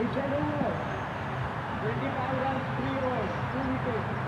It's an over. 25 runs, 3 overs, 2 wickets.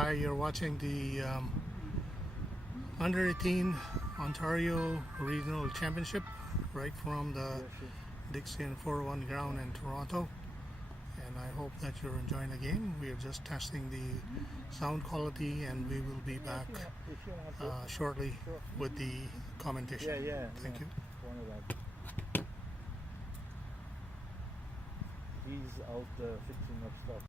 Hi, you're watching the Under 18 Ontario Regional Championship right from the Dixon 401 ground in Toronto. And I hope that you're enjoying the game. We are just testing the sound quality, and we will be back shortly with the commentation. Thank you. He's out fixing up stuff.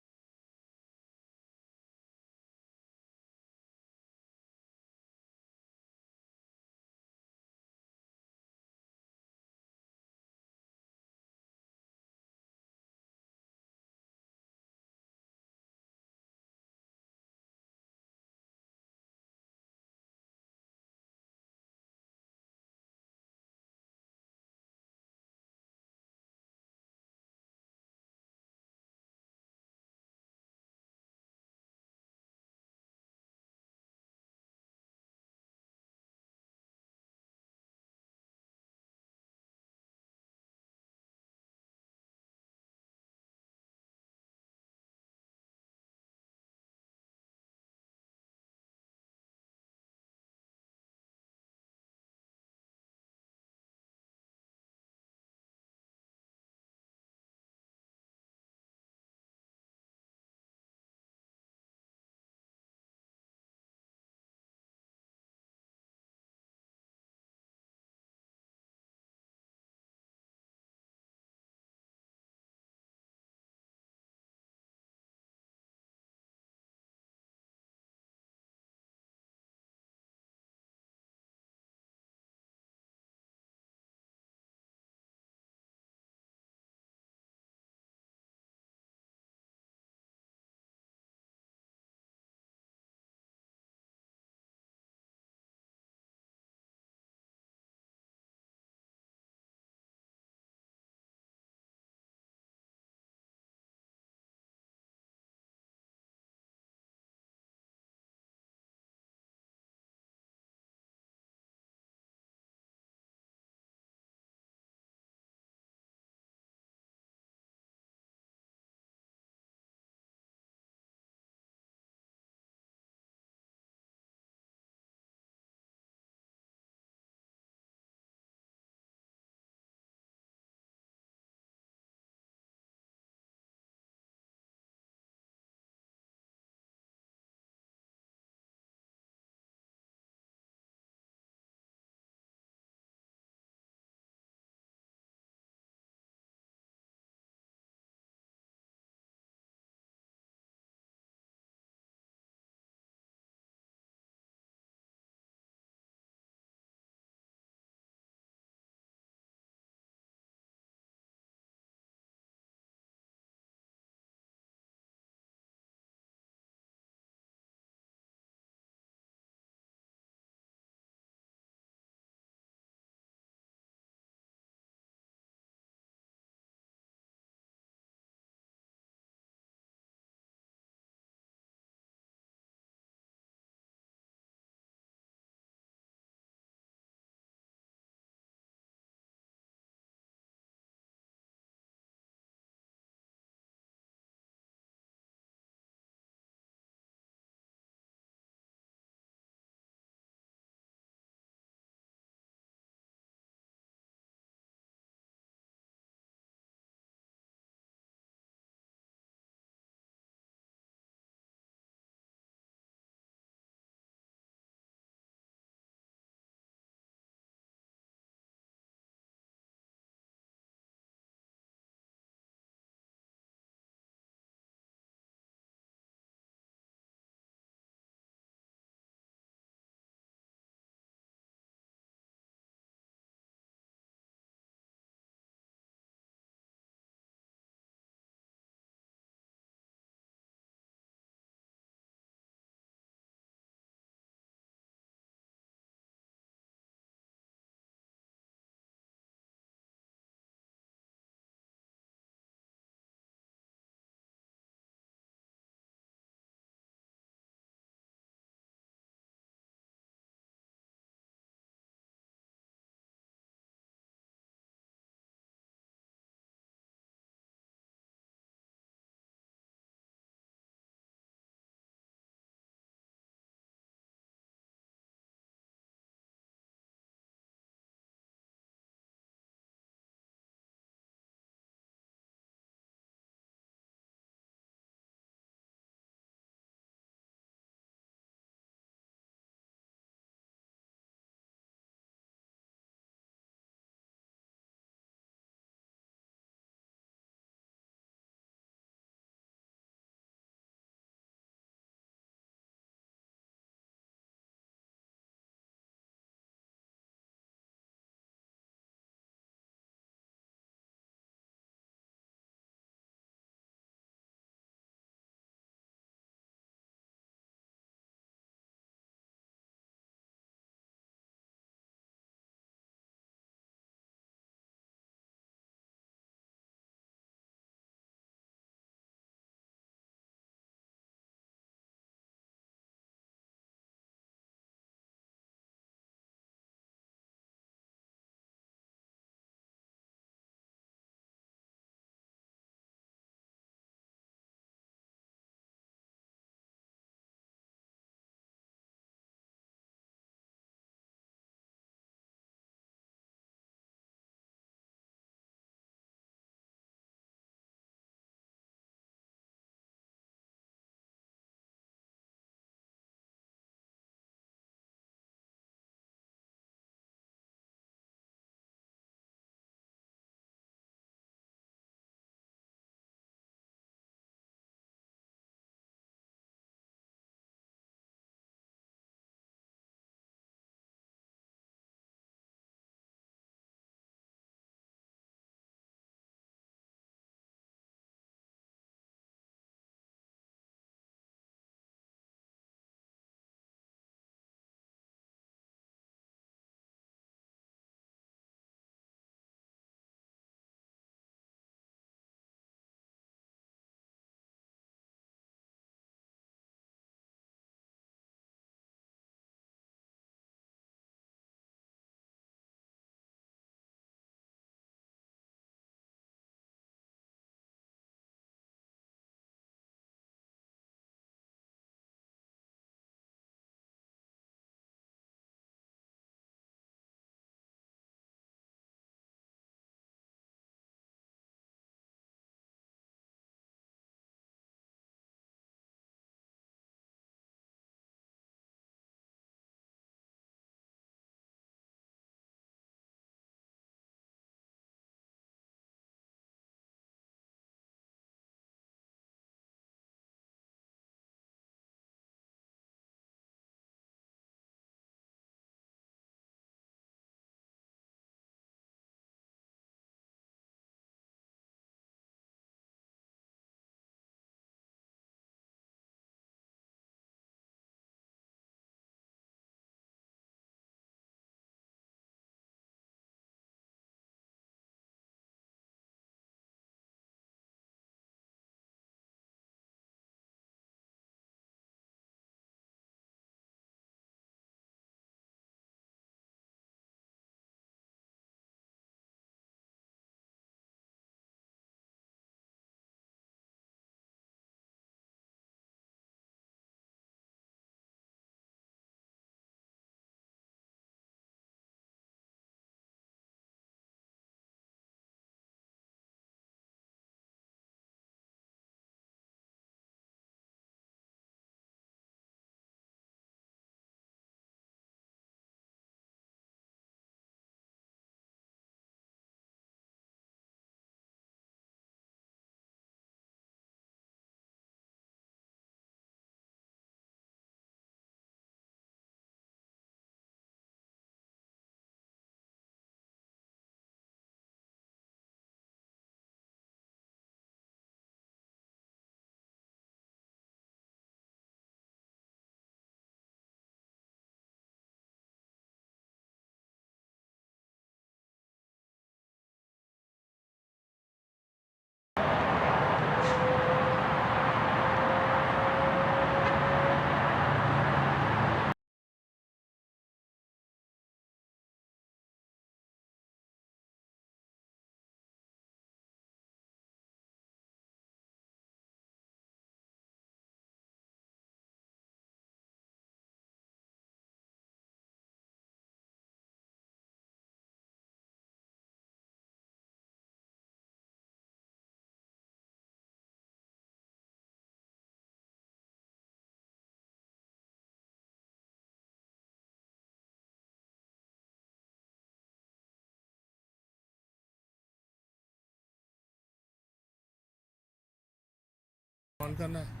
On करना है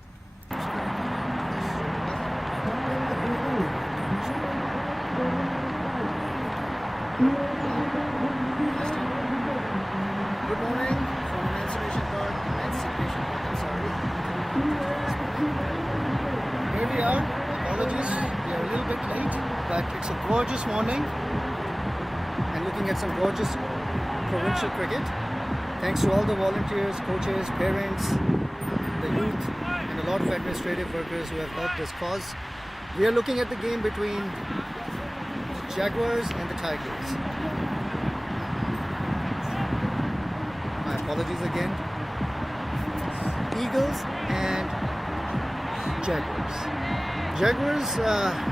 Good morning from Emancipation Park. Emancipation Park, I'm sorry. Here we are. Apologies, we are a little bit late, but it's a gorgeous morning and looking at some gorgeous provincial cricket. Thanks to all the volunteers, coaches, parents, the youth, and a lot of administrative workers who have helped this cause. We are looking at the game between the Jaguars and the Tigers. My apologies again. Eagles and Jaguars. Jaguars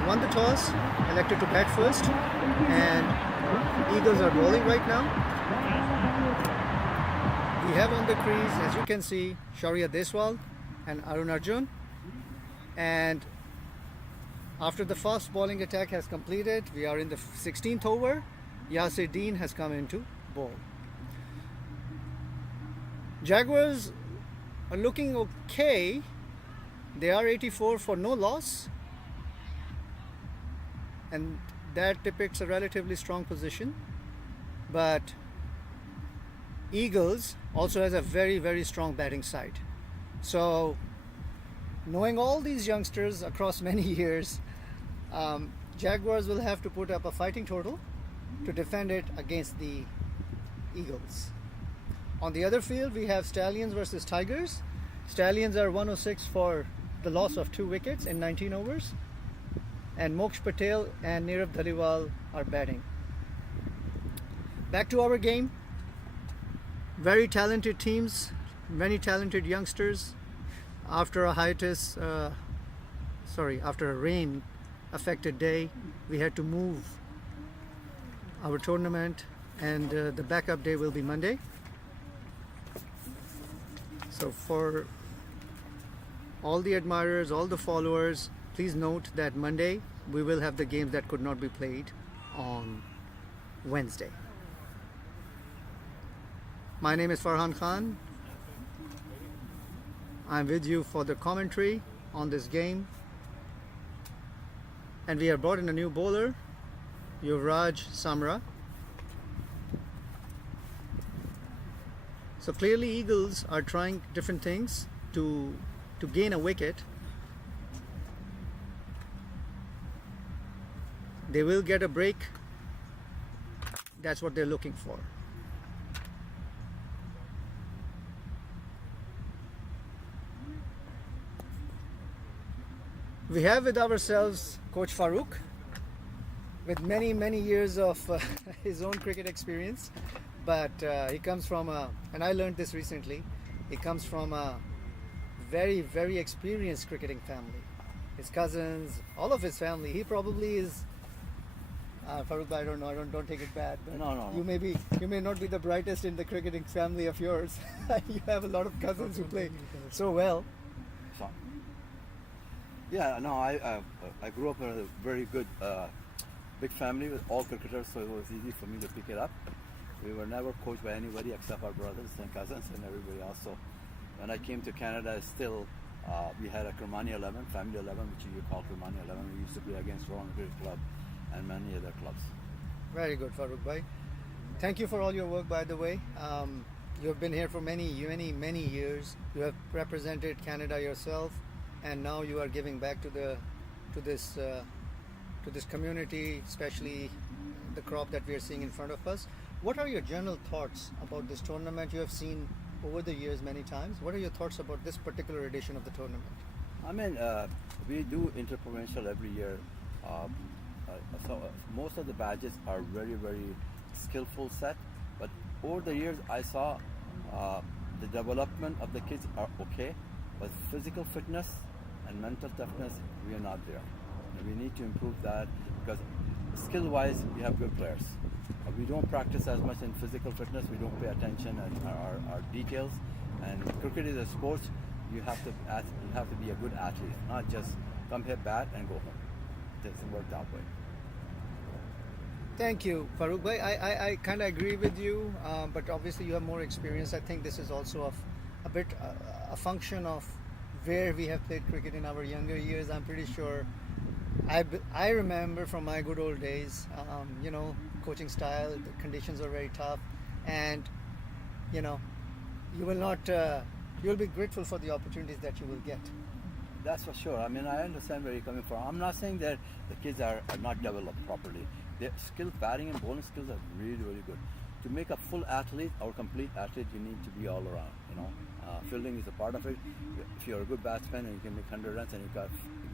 won the toss, elected to bat first, and Eagles are bowling right now. We have on the crease, as you can see, Shaurya Deswal and Arun Arjun. And after the fast bowling attack has completed, we are in the 16th over. Yasir Dean has come into bowl. Jaguars are looking okay. They are 84 for no loss, and that depicts a relatively strong position. But Eagles also has a very, very strong batting side. So knowing all these youngsters across many years, Jaguars will have to put up a fighting total to defend it against the Eagles. On the other field, we have Stallions versus Tigers. Stallions are 106 for the loss of 2 wickets in 19 overs. And Moksh Patel and Nirav Dhaliwal are batting. Back to our game. Very talented teams, many talented youngsters. After a hiatus, after a rain affected day, we had to move our tournament, and the backup day will be Monday. So for all the admirers, all the followers, please note that Monday we will have the games that could not be played on Wednesday. My name is Farhan Khan. I'm with you for the commentary on this game. And we have brought in a new bowler, Yuvraj Samra. So clearly Eagles are trying different things to gain a wicket. They will get a break. That's what they're looking for. We have with ourselves Coach Farooq with many years of his own cricket experience, but he comes from and I learned this recently, he comes from a very experienced cricketing family. His cousins, all of his family, he probably is Farooq, I don't know, don't take it bad, but No. you may not be the brightest in the cricketing family of yours. You have a lot of cousins who play so well. Yeah, no, I grew up in a very good, big family with all cricketers, so it was easy for me to pick it up. We were never coached by anybody except our brothers and cousins and everybody else. So when I came to Canada, still we had a Kermani 11, Family 11, which you call Kermani 11. We used to play against Rowan Cricket Club and many other clubs. Very good, Farooq bhai. Thank you for all your work, by the way. You have been here for many years. You have represented Canada yourself, and now you are giving back to this community, especially the crop that we are seeing in front of us. What are your general thoughts about this tournament? You have seen over the years many times. What are your thoughts about this particular edition of the tournament? I mean, we do interprovincial every year. So most of the badges are very skillful set, but over the years I saw the development of the kids are okay, but physical fitness and mental toughness, we are not there. And we need to improve that, because skill-wise we have good players. We don't practice as much in physical fitness. We don't pay attention to our details. And cricket is a sport. You have to be a good athlete, not just come here, bat, and go home. It doesn't work that way. Thank you, Farooq bhai. I kind of agree with you, but obviously you have more experience. I think this is also a bit a function of where we have played cricket in our younger years. I'm pretty sure. I remember from my good old days, coaching style, the conditions are very tough, and you know, you will not, you'll be grateful for the opportunities that you will get. That's for sure. I mean, I understand where you're coming from. I'm not saying that the kids are not developed properly. Their skill, batting and bowling skills are really, really good. To make a full athlete or complete athlete, you need to be all around. Fielding is a part of it. If you're a good batsman and you can make 100 runs and you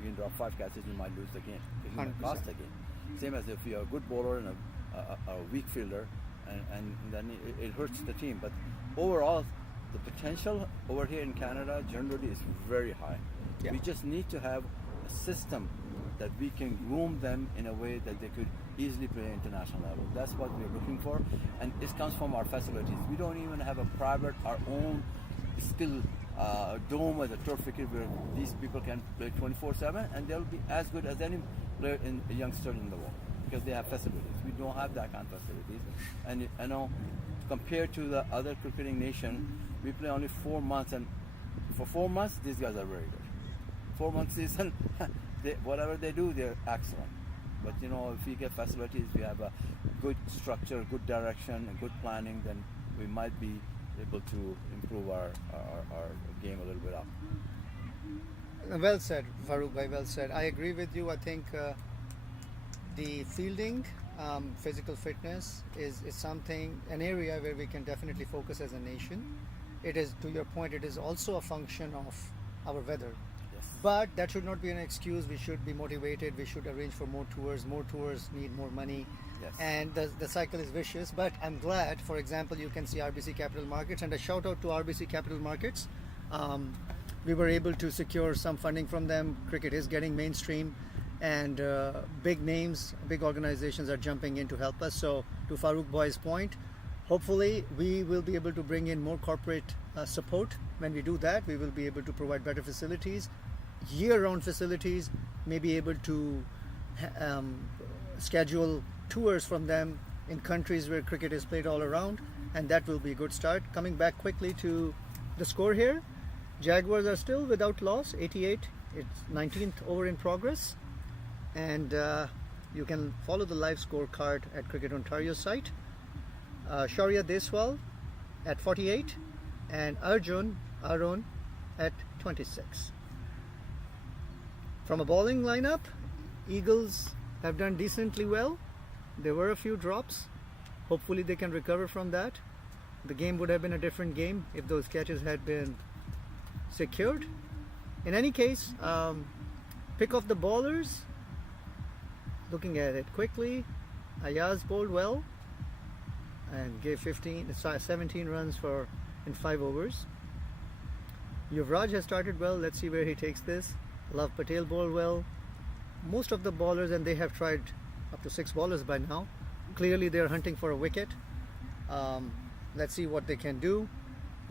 can drop 5 catches, you might lose the game. It might cost the game. Same as if you're a good bowler and a weak fielder, and then it hurts the team. But overall, the potential over here in Canada generally is very high. Yeah. We just need to have a system that we can groom them in a way that they could easily play international level. That's what we're looking for, and this comes from our facilities. We don't even have a our own skill dome as a turf wicket where these people can play 24/7, and they'll be as good as any player a youngster in the world because they have facilities. We don't have that kind of facilities, and compared to the other cricketing nation, we play only 4 months, and for 4 months these guys are very good. 4 month season, whatever they do, they're excellent. But if we get facilities, we have a good structure, good direction, and good planning, then we might be able to improve our game a little bit up. Well said, Farooq bhai, well said. I agree with you. I think the fielding, physical fitness is something, an area where we can definitely focus as a nation. It is, to your point, it is also a function of our weather. Yes. But that should not be an excuse. We should be motivated. We should arrange for more tours. More tours need more money. Yes. And the cycle is vicious. But I'm glad, for example, you can see RBC Capital Markets, and a shout out to RBC Capital Markets. We were able to secure some funding from them. Cricket is getting mainstream, and big names, big organizations are jumping in to help us. So to Farooq Bhoi's point, hopefully we will be able to bring in more corporate support. When we do that, we will be able to provide better facilities, year-round facilities, may be able to schedule tours from them in countries where cricket is played all around, and that will be a good start. Coming back quickly to the score here, Jaguars are still without loss, 88. It's 19th over in progress, and you can follow the live scorecard at Cricket Ontario site. Shaurya Deswal at 48 and Arjun Arun at 26. From a bowling lineup, Eagles have done decently well. There were a few drops. Hopefully they can recover from that. The game would have been a different game if those catches had been secured. In any case, pick off the bowlers. Looking at it quickly, Ayaz bowled well and gave 17 runs in 5 overs. Yuvraj has started well. Let's see where he takes this. Love Patel bowled well. Most of the bowlers, and they have tried up to 6 bowlers by now. Clearly they're hunting for a wicket. Let's see what they can do.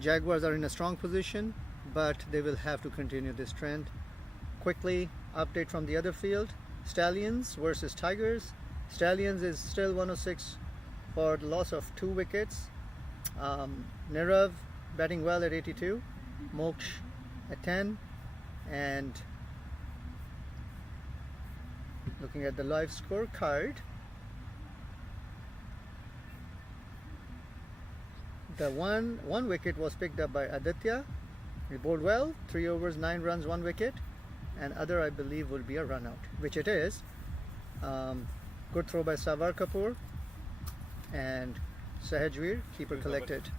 Jaguars are in a strong position, but they will have to continue this trend. Quickly, update from the other field. Stallions versus Tigers. Stallions is still 106 for the loss of 2 wickets. Nirav batting well at 82. Moksh at 10. And looking at the live scorecard, the one wicket was picked up by Aditya. He bowled well, 3 overs, 9 runs, 1 wicket, and other I believe will be a run out, which it is. Good throw by Savar Kapoor, and Sahajveer, keeper collected.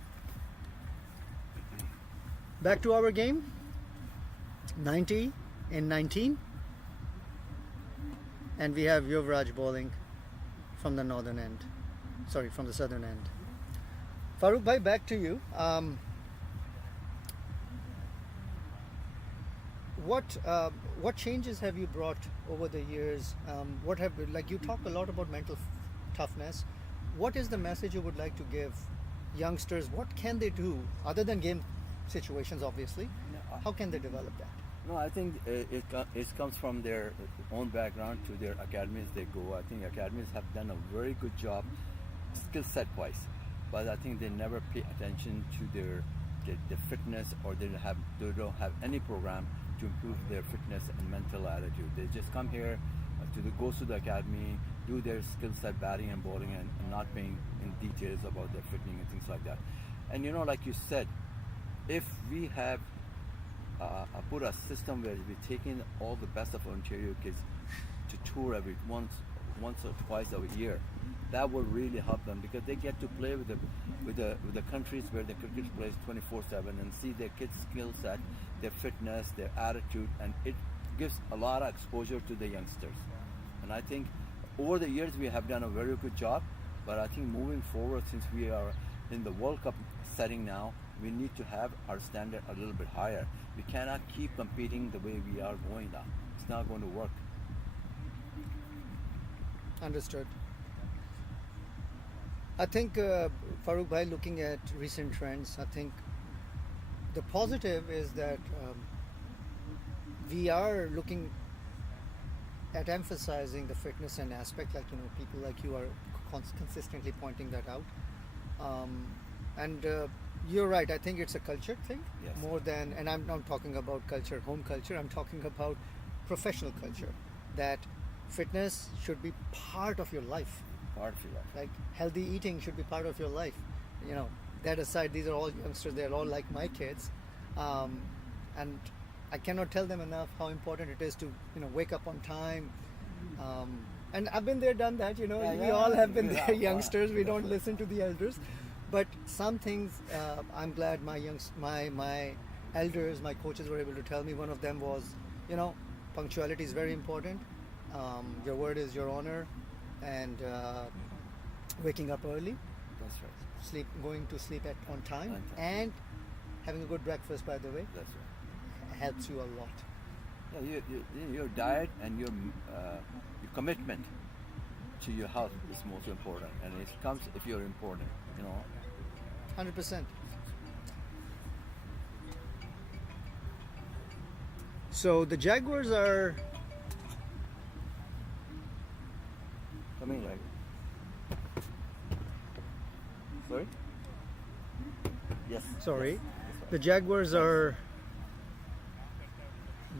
Back to our game, 90 in 19, and we have Yuvraj bowling from the northern end, from the southern end. Farooq bhai, back to you. What changes have you brought over the years? You talk a lot about mental toughness. What is the message you would like to give youngsters? What can they do other than game situations, obviously? How can they develop that? No, I think it comes from their own background to their academies they go. I think academies have done a very good job skill set wise, but I think they never pay attention to their fitness, or they don't have any program to improve their fitness and mental attitude. They just come here go to the academy, do their skill set, batting and bowling, and not paying in details about their fitting and things like that. And like you said, if we have put a system where we're taking all the best of Ontario kids to tour every once or twice a year, that will really help them, because they get to play with the countries where the cricket plays 24/7 and see their kids' skill set, their fitness, their attitude, and it gives a lot of exposure to the youngsters. And I think over the years we have done a very good job, but I think moving forward, since we are in the World Cup setting now, we need to have our standard a little bit higher. We cannot keep competing the way we are going now. It's not going to work. Understood. I think, Farooq Bhai, looking at recent trends, I think the positive is that we are looking at emphasizing the fitness and aspect, like people like you are consistently pointing that out. And you're right. I think it's a culture thing, Yes. more than, and I'm not talking about culture, home culture. I'm talking about professional culture. That fitness should be part of your life. Part of your life. Like healthy eating should be part of your life. That aside, these are all youngsters. They're all like my kids, and I cannot tell them enough how important it is to wake up on time. And I've been there, done that. We all have been there, youngsters. We don't listen to the elders, but some things I'm glad my elders, my coaches were able to tell me. One of them was, punctuality is very important. Your word is your honor, and waking up early, That's right. going to sleep on time, On time. and having a good breakfast, by the way, That's right. helps you a lot. Yeah, your diet and your commitment to your health is most important, and it comes if you're important. 100%. So the Jaguars are Coming right. Sorry. Yes. sorry. Yes. The Jaguars are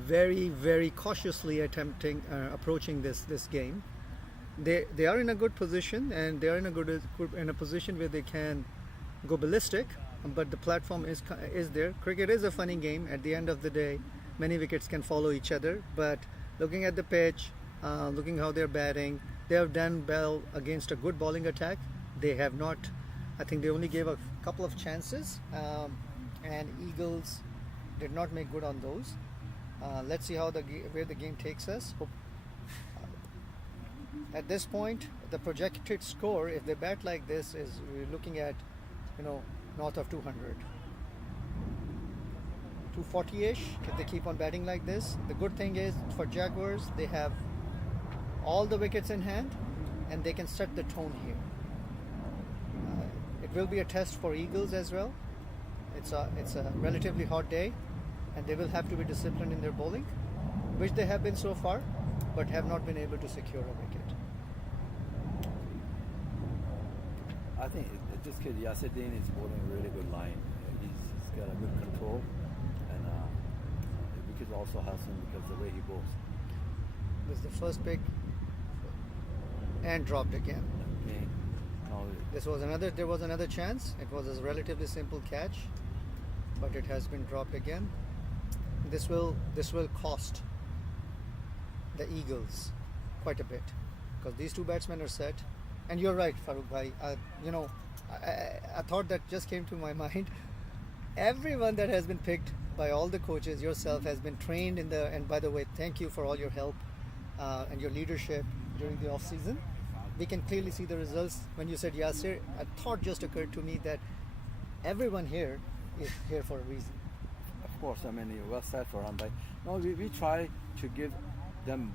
very, very cautiously approaching this game. They are in a good position, and they are in a position where they can go ballistic. But the platform is there. Cricket is a funny game. At the end of the day, many wickets can follow each other. But looking at the pitch, looking how they're batting, they have done well against a good bowling attack. They have not. I think they only gave a couple of chances, and Eagles did not make good on those. Let's see where the game takes us. At this point, the projected score, if they bat like this, is we're looking at, north of 200, 240-ish. If they keep on batting like this, the good thing is for Jaguars, they have all the wickets in hand, and they can set the tone here. It will be a test for Eagles as well. It's a relatively hot day, and they will have to be disciplined in their bowling, which they have been so far, but have not been able to secure a wicket. I think this kid Yassedin is bowling a really good line. He's got a good control, and the wicket also helps him because the way he bowls. This is the first pick, and dropped again. Okay. Now, There was another chance. It was a relatively simple catch, but it has been dropped again. This will cost the Eagles quite a bit, because these two batsmen are set. And you're right, Farooq Bhai. I thought that just came to my mind. Everyone that has been picked by all the coaches, yourself, has been trained in the. And by the way, thank you for all your help and your leadership during the off season. We can clearly see the results. When you said Yasir, a thought just occurred to me that everyone here is here for a reason. of course, I mean, you're well said for Bhai. No, we try to give them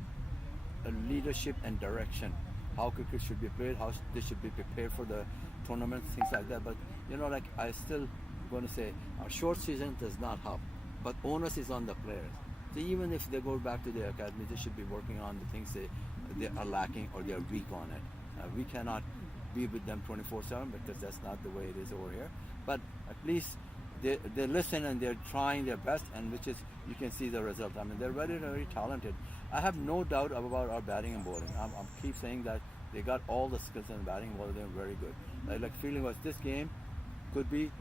a leadership and direction. How cricket should be played, how they should be prepared for the tournament, things like that. But like I still going to say, our short season does not help. But onus is on the players. So even if they go back to their academy, they should be working on the things they are lacking or they are weak on it. We cannot be with them 24/7 because that's not the way it is over here. But at least they listen and they're trying their best, and which is you can see the result. I mean, they're very, very talented. I have no doubt about our batting and bowling. I keep saying that they got all the skills in batting and bowling. They're very good. Like feeling was this game could be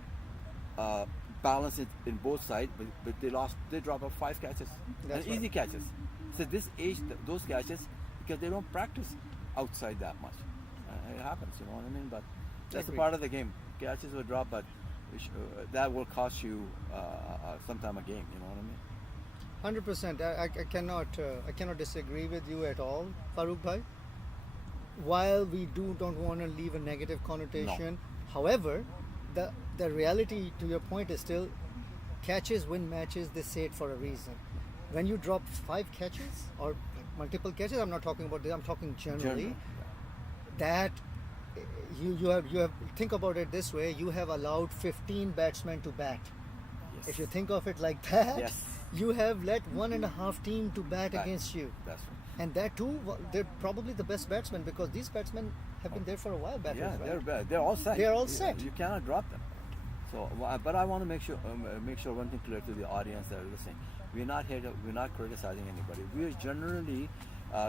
balanced in both sides, but they drop up 5 catches. That's and easy catches. So this age, those catches, because they don't practice outside that much. It happens, you know what I mean? But that's a Agreed. part of the game. Catches will drop, but that will cost you sometime a game, you know what I mean? 100%. I cannot disagree with you at all, Farooq bhai. While we don't want to leave a negative connotation, however, the reality to your point is still catches win matches. They say it for a reason. When you drop 5 catches or multiple catches, I'm not talking about this. I'm talking generally. That you have think about it this way. You have allowed 15 batsmen to bat. Yes. If you think of it like that, Yes. you have let 1.5 team to bat Right. against you. That's right. And that too, they're probably the best batsmen because these batsmen have been there for a while. Batters, Yeah, right? they're bad. They're all set. They're all set. You cannot drop them. So, but I want to make sure one thing clear to the audience that are listening. We're not criticizing anybody. We're generally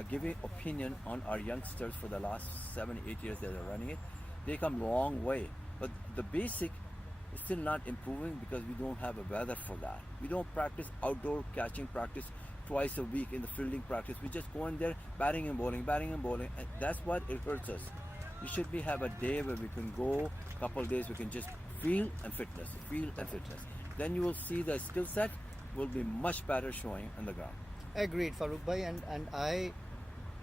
giving opinion on our youngsters for the last 7-8 years that are running it. They come a long way, but the basic is still not improving because we don't have a weather for that. We don't practice outdoor catching practice twice a week in the fielding practice. We just go in there batting and bowling, and that's what it hurts us. You should have a day where we can go, a couple of days we can just feel and fitness. Then you will see the skill set will be much better showing on the ground. Agreed, Farooq bhai, and I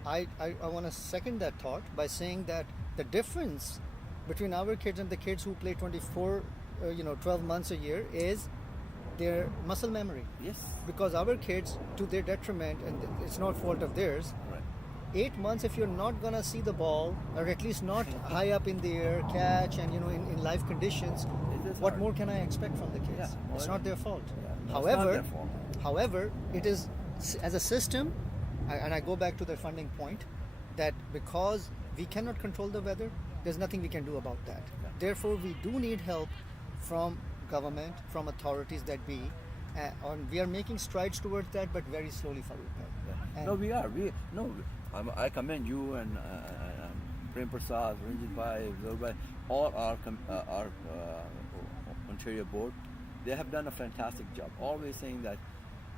want to second that thought by saying that the difference between our kids and the kids who play 12 months a year is their muscle memory. Yes. Because our kids, to their detriment, and it's not fault of theirs, Right. 8 months if you're not gonna see the ball, or at least not high up in the air, catch, and in live conditions, It is what hard. more can I expect from the kids? Yeah, It's well, not their fault. Yeah, no, it's not However, their fault. however, it is as a system, and I go back to the funding point, that because we cannot control the weather, there's nothing we can do about that. Yeah. Therefore, we do need help from government, from authorities that be, and we are making strides towards that, but very slowly, Farooq bhai. Yeah. And- No, we are. I commend you and Prem Prasad, Ranjit Bhai, Vijay Bhai, all our Ontario board. They have done a fantastic job. Always saying that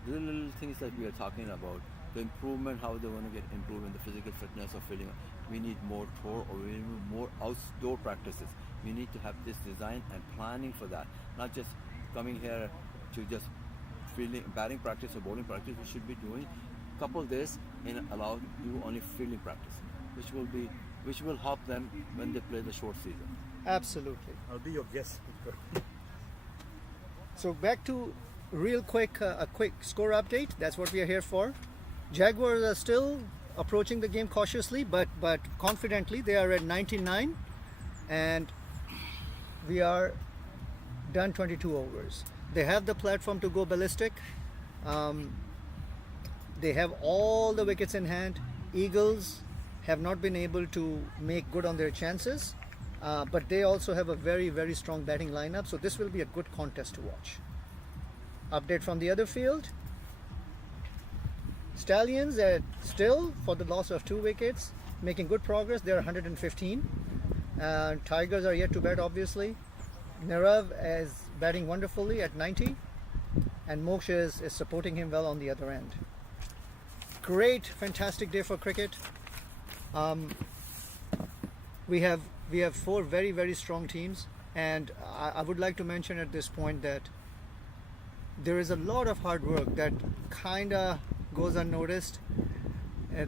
the little things that we are talking about, the improvement, how they want to get improved in the physical fitness of feeling. We need more tour or we need more outdoor practices. We need to have this design and planning for that. Not just coming here to just batting practice or bowling practice. We should be doing a couple of days and allow you only fielding practice, which will help them when they play the short season. Absolutely. I'll be your guest speaker. So back to real quick, a quick score update. That's what we are here for. Jaguars are still approaching the game cautiously, but confidently. They are at 99, and we are done 22 overs. They have the platform to go ballistic. They have all the wickets in hand. Eagles have not been able to make good on their chances, but they also have a very, very strong batting lineup, so this will be a good contest to watch. Update from the other field. Stallions are still, for the loss of 2 wickets, making good progress. They are 115. Tigers are yet to bat, obviously. Nirav is batting wonderfully at 90, and Moksh is supporting him well on the other end. Great, fantastic day for cricket. We have 4 very, very strong teams, and I would like to mention at this point that there is a lot of hard work that kinda goes unnoticed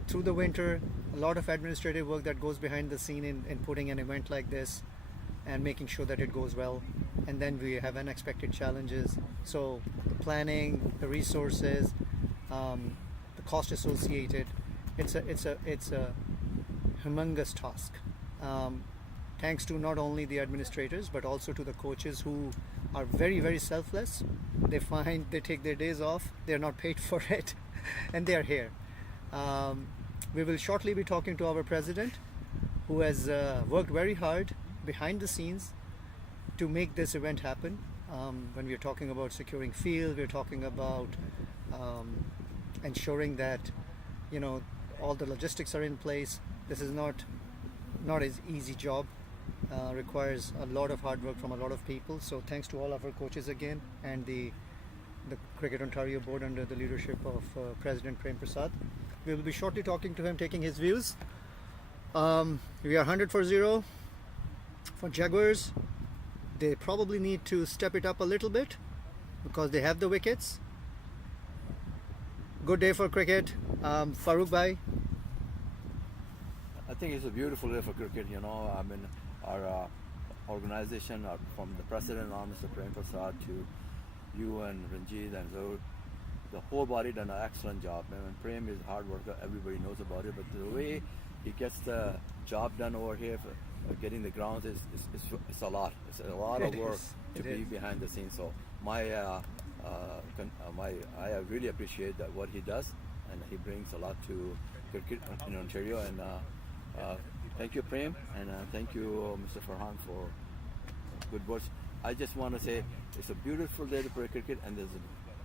through the winter. A lot of administrative work that goes behind the scene in putting an event like this and making sure that it goes well. And then we have unexpected challenges. So the planning, the resources, the cost associated, it's a humongous task. Thanks to not only the administrators but also to the coaches who are very, very selfless. They take their days off. They're not paid for it, and they are here. We will shortly be talking to our president, who has worked very hard behind the scenes to make this event happen. When we're talking about securing field, we're talking about ensuring that all the logistics are in place. This is not an easy job. Requires a lot of hard work from a lot of people. So thanks to all of our coaches again, and the Cricket Ontario board under the leadership of President Prem Prasad. We will be shortly talking to him, taking his views. We are 100 for 0 for Jaguars. They probably need to step it up a little bit because they have the wickets. Good day for cricket. Farooq Bhai. I think it's a beautiful day for cricket. I mean, our organization, from the president, Mr. Prem Prasad, to you and Ranjit and Zoe, the whole body done an excellent job. I mean, Prem is a hard worker. Everybody knows about it, but the way he gets the job done over here, for getting the grounds, it's a lot. It's a lot of work to be behind the scenes. So I really appreciate that what he does, and he brings a lot to cricket in Ontario. And thank you, Prem, and thank you, Mr. Farhan, for good words. I just want to say it's a beautiful day to play cricket, and there's a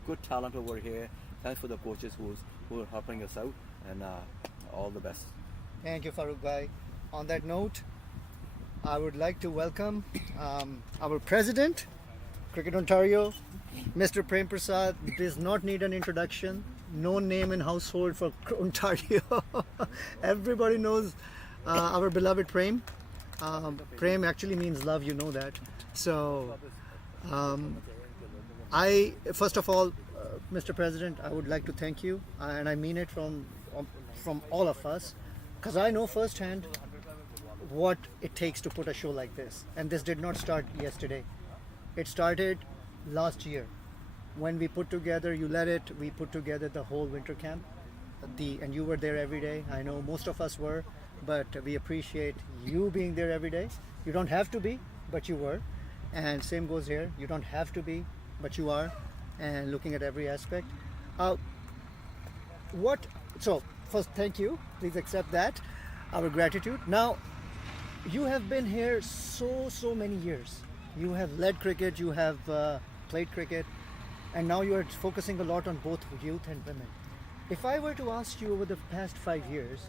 good talent over here. Thanks for the coaches who are helping us out, and all the best. Thank you, Farooq Bhai. On that note, I would like to welcome our president, Cricket Ontario, Mr. Prem Prasad. Does not need an introduction. No name in household for Ontario. Everybody knows our beloved Prem. Prem actually means love, you know that. So, first of all, Mr. President, I would like to thank you, and I mean it from all of us, because I know firsthand what it takes to put a show like this. And this did not start yesterday. It started last year when we put together, you led it, we put together the whole winter camp, and you were there every day. I know most of us were, but we appreciate you being there every day. You don't have to be, but you were. And same goes here. You don't have to be, but you are, and looking at every aspect. So first, thank you. Please accept that, our gratitude. Now, you have been here so many years. You have led cricket, you have played cricket, and now you are focusing a lot on both youth and women. If I were to ask you over the past 5 years,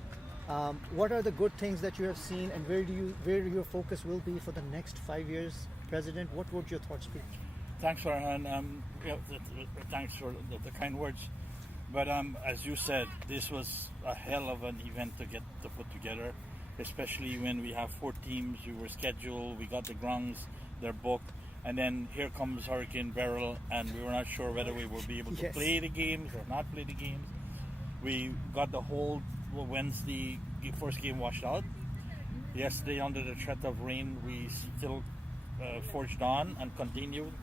what are the good things that you have seen, and where your focus will be for the next 5 years, President? What would your thoughts be? Thanks, Farhan. Thanks for the kind words. But as you said, this was a hell of an event to put together, especially when we have 4 teams. We were scheduled, we got the grounds, they're booked, and then here comes Hurricane Beryl, and we were not sure whether we would be able to play the games or not play the games. We got the whole Wednesday first game washed out. Yesterday, under the threat of rain, we still forged on and continued,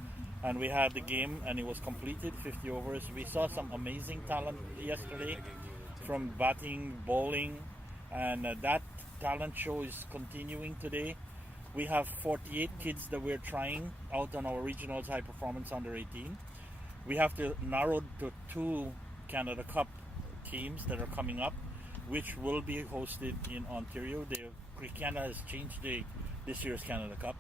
and we had the game, and it was completed, 50 overs. We saw some amazing talent yesterday, from batting, bowling, and that talent show is continuing today. We have 48 kids that we're trying out on our regionals high performance under 18. We have to narrow to 2 Canada Cup teams that are coming up, which will be hosted in Ontario. Canada has changed this year's Canada Cup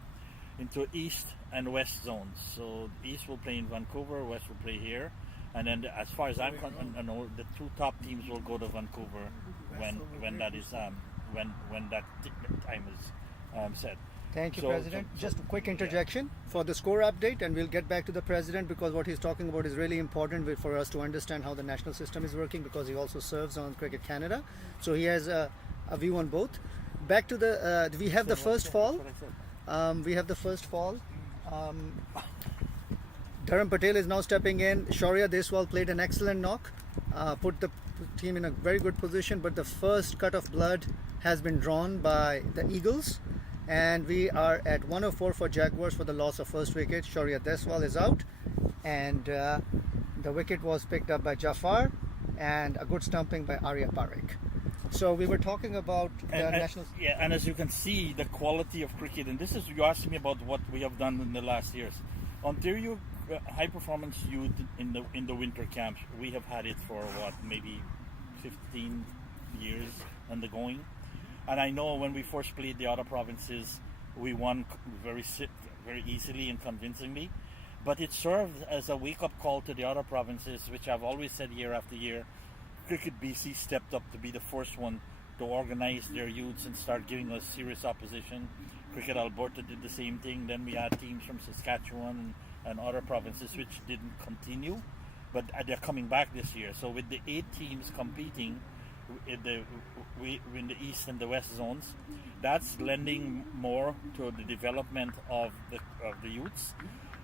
into East and West zones. So East will play in Vancouver, West will play here, and then as far as I'm concerned, the 2 top teams will go to Vancouver when that is when that time is set. Thank you, President. Just a quick interjection for the score update, and we'll get back to the President, because what he's talking about is really important for us to understand how the national system is working, because he also serves on Cricket Canada. So he has a view on both. Back to the, we have the first fall. Dharam Patel is now stepping in. Shaurya Deswal played an excellent knock, put the team in a very good position, but the first cut of blood has been drawn by the Eagles. And we are at 104 for Jaguars for the loss of first wicket. Shaurya Deswal is out, and the wicket was picked up by Jafar, and a good stumping by Arya Parekh. So we were talking about the national. Yeah, and as you can see, the quality of cricket, and this is, you asked me about what we have done in the last years. Ontario high performance youth in the winter camps, we have had it for maybe 15 years undergoing. And I know when we first played the other provinces, we won very easily and convincingly. but it served as a wake-up call to the other provinces, which I've always said year after year. Cricket BC stepped up to be the first one to organize their youths and start giving us serious opposition. Cricket Alberta did the same thing. Then we had teams from Saskatchewan and other provinces which didn't continue, but they're coming back this year. So with the 8 teams competing in the east and the west zones, that's lending more to the development of the youths.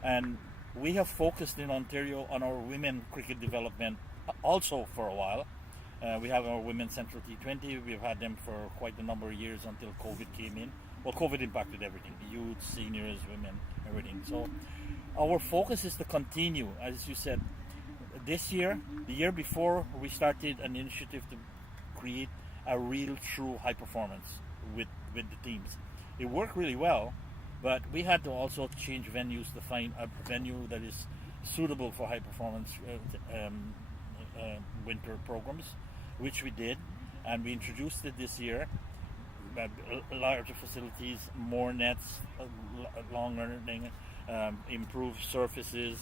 And we have focused in Ontario on our women cricket development also for a while. We have our Women's Central T20. We've had them for quite a number of years until COVID came in. Well, COVID impacted everything, the youth, seniors, women, everything. So our focus is to continue, as you said. This year, the year before, we started an initiative to create a real, true high performance with the teams. It worked really well, but we had to also change venues to find a venue that is suitable for high performance winter programs, which we did, and we introduced it this year. Larger facilities, more nets, longer, improved surfaces,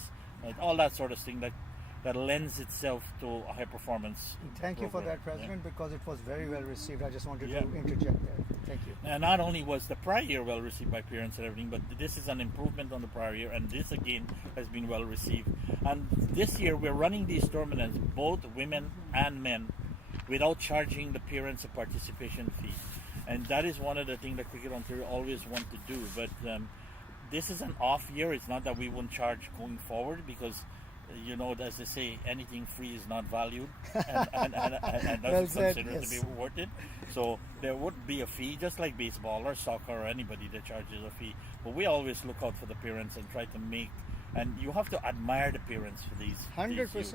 all that sort of thing that lends itself to a high performance. Thank you for that, President, because it was very well received. I just wanted to interject there. Thank you. And not only was the prior year well received by parents and everything, but this is an improvement on the prior year, and this again has been well received. And this year we're running these tournaments, both women and men, without charging the parents a participation fee. And that is one of the things that Cricket Ontario always want to do. But this is an off year. It's not that we won't charge going forward, because as they say, anything free is not valued and doesn't Well said, consider yes. to be worth it. So there would be a fee, just like baseball or soccer or anybody that charges a fee. But we always look out for the parents and try to make, and you have to admire the parents for these 100%. youths.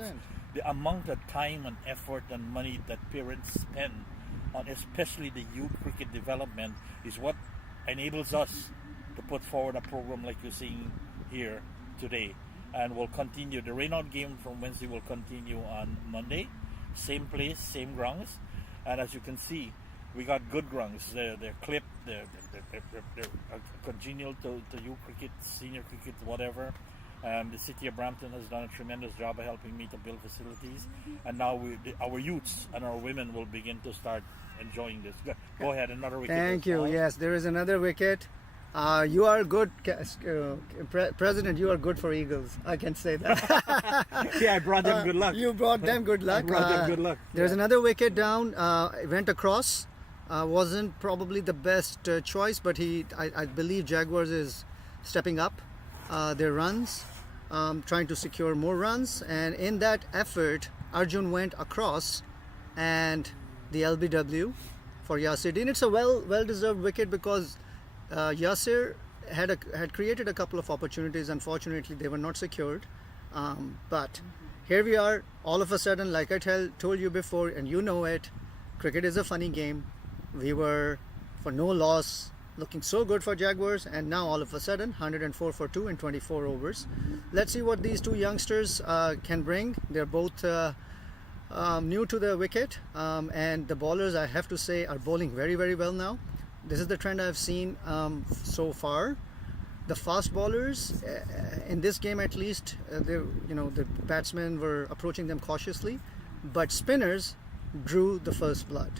The amount of time and effort and money that parents spend on especially the youth cricket development is what enables us to put forward a program like you're seeing here today. And we'll continue. The rain-out game from Wednesday will continue on Monday. Same place, same grounds. And as you can see, we got good grounds. They're clipped. They're congenial to youth cricket, senior cricket, whatever. The city of Brampton has done a tremendous job of helping me to build facilities. And now our youths and our women will begin to start enjoying this. Go ahead, another wicket. Thank you. Yes, there is another wicket. You are good, President. You are good for Eagles. I can say that. Yeah, I brought them good luck. You brought them good luck. I brought them good luck. There's another wicket down. Went across. Wasn't probably the best choice, but I believe Jaguars is stepping up their runs, trying to secure more runs. And in that effort, Arjun went across, and the LBW for Yasir. And it's a well-deserved wicket, because Yasir had created a couple of opportunities. Unfortunately, they were not secured. But here we are, all of a sudden, like I told you before, and you know it, cricket is a funny game. We were, for no loss, looking so good for Jaguars, and now all of a sudden, 104 for 2 in 24 overs. Let's see what these two youngsters can bring. They're both new to the wicket, and the bowlers, I have to say, are bowling very, very well now. This is the trend I've seen so far. The fast bowlers, in this game at least, the batsmen were approaching them cautiously, but spinners drew the first blood.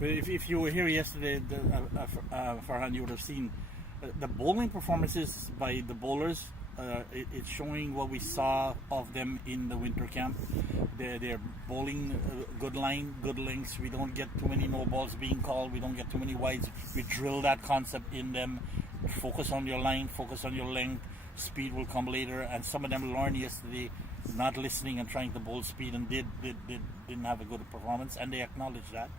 But if you were here yesterday, Farhan, you would have seen the bowling performances by the bowlers. It's showing what we saw of them in the winter camp. They're bowling good line, good lengths. We don't get too many no balls being called. We don't get too many wides. We drill that concept in them. Focus on your line, focus on your length. Speed will come later. And some of them learned yesterday not listening and trying to bowl speed, and didn't have a good performance, and they acknowledge that.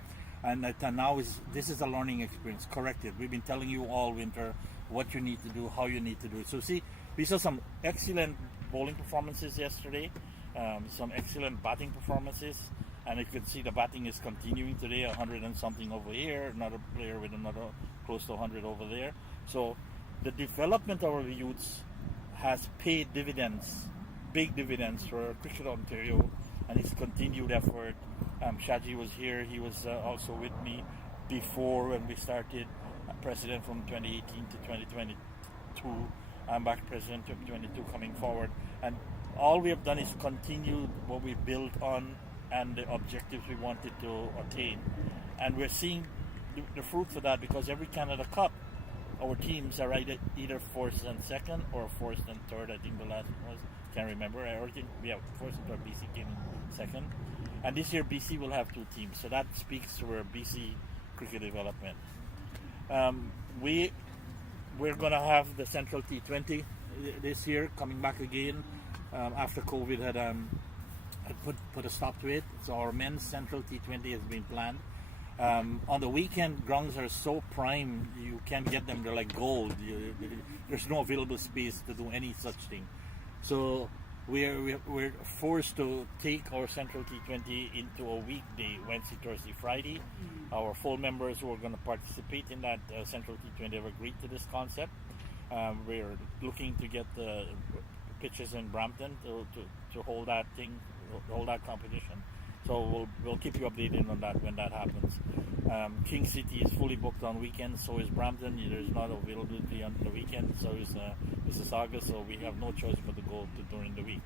And now this is a learning experience. Corrected. We've been telling you all winter what you need to do, how you need to do it. So see, we saw some excellent bowling performances yesterday, some excellent batting performances, and you can see the batting is continuing today, 100 and something over here, another player with another close to 100 over there. So the development of our youths has paid dividends, big dividends for Cricket Ontario, and its continued effort. Shaji was here. He was also with me before when we started, president from 2018 to 2022. I'm back president of 22 coming forward. And all we have done is continue what we built on and the objectives we wanted to attain. And we're seeing the fruit for that, because every Canada Cup, our teams are either first and second or first and third. I think the last one was, can't remember. I think we have first and third. BC came in second. And this year BC will have 2 teams. So that speaks to our BC cricket development. We're going to have the Central T20 this year coming back again after COVID had put a stop to it. So our men's Central T20 has been planned. On the weekend, grounds are so prime, you can't get them. They're like gold. There's no available space to do any such thing. So we're forced to take our Central T20 into a weekday, Wednesday, Thursday, Friday. Our full members who are going to participate in that Central T20 have agreed to this concept. We're looking to get the pitches in Brampton to hold that thing, hold that competition. So we'll keep you updated on that when that happens. King City is fully booked on weekends, so is Brampton. There's not availability on the weekend, so is Mississauga, so we have no choice but to go during the week.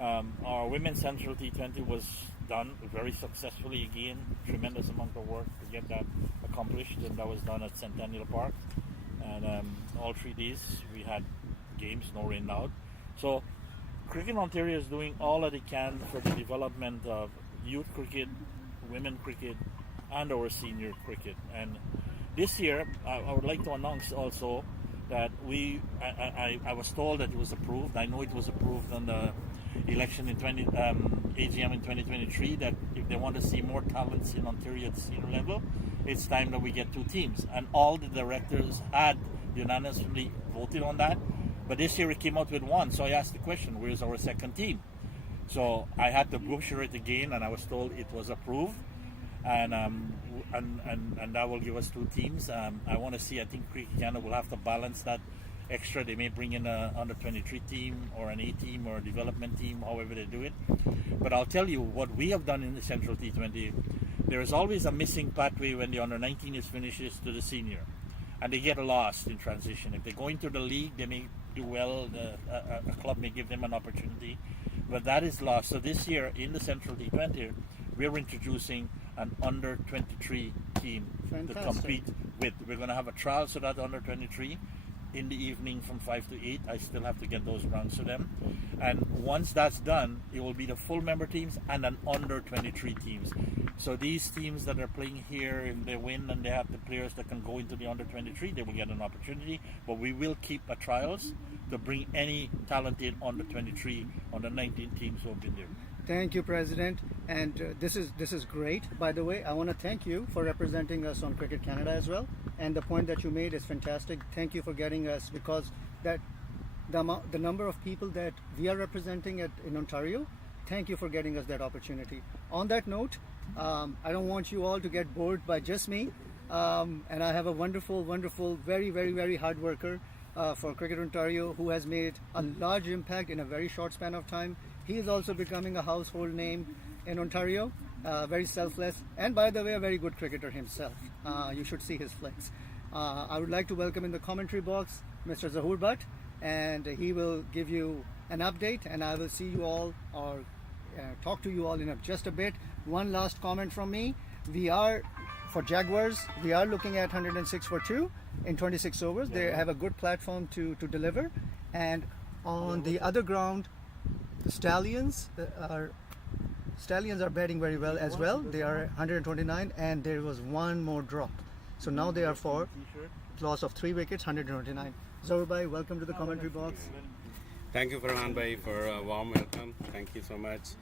Our Women's Central T20 was done very successfully again. Tremendous amount of work to get that accomplished, and that was done at Centennial Park. And all 3 days we had games, no rain out. So Cricket Ontario is doing all that it can for the development of youth cricket, women cricket, and our senior cricket. And this year, I would like to announce also that I was told that it was approved. I know it was approved on the election in AGM in 2023, that if they want to see more talents in Ontario at the senior level, it's time that we get 2 teams. And all the directors had unanimously voted on that. But this year it came out with 1. So I asked the question, where's our second team? So I had to brochure it again, and I was told it was approved, and that will give us 2 teams. I want to see. I think Cricket Canada will have to balance that extra. They may bring in a under 23 team or an A team or a development team, however they do it. But I'll tell you what we have done in the Central T20. There is always a missing pathway when the under 19 is finishes to the senior, and they get lost in transition. If they go into the league, they may do well. A club may give them an opportunity. But that is lost. So this year in the Central T20, we're introducing an under 23 team to compete with. We're going to have a trial so that under 23 in the evening from 5 to 8. I still have to get those rounds to them. And once that's done, it will be the full member teams and an under 23 teams. So these teams that are playing here, if they win and they have the players that can go into the under 23, they will get an opportunity. But we will keep a trials to bring any talented under 23, under 19 teams who have been there. Thank you, President. And this is great. By the way, I want to thank you for representing us on Cricket Canada as well. And the point that you made is fantastic. Thank you for getting us, because that the number of people that we are representing in Ontario, thank you for getting us that opportunity. On that note, I don't want you all to get bored by just me. And I have a wonderful, very, very, very hard worker for Cricket Ontario who has made a large impact in a very short span of time. He is also becoming a household name in Ontario, very selfless, and by the way, a very good cricketer himself. You should see his flicks. I would like to welcome in the commentary box Mr. Zahoor Bhatt, and he will give you an update, and I will see you all or talk to you all in just a bit. One last comment from me. For Jaguars, we are looking at 106 for 2 in 26 overs. They have a good platform to deliver. And on the other ground, the Stallions are batting very well as well. They are 129, and there was 1 more drop. So now they are for loss of 3 wickets, 129. Zahoor bhai, welcome to the commentary box. Thank you, Farhan bhai, for a warm welcome. Thank you so much.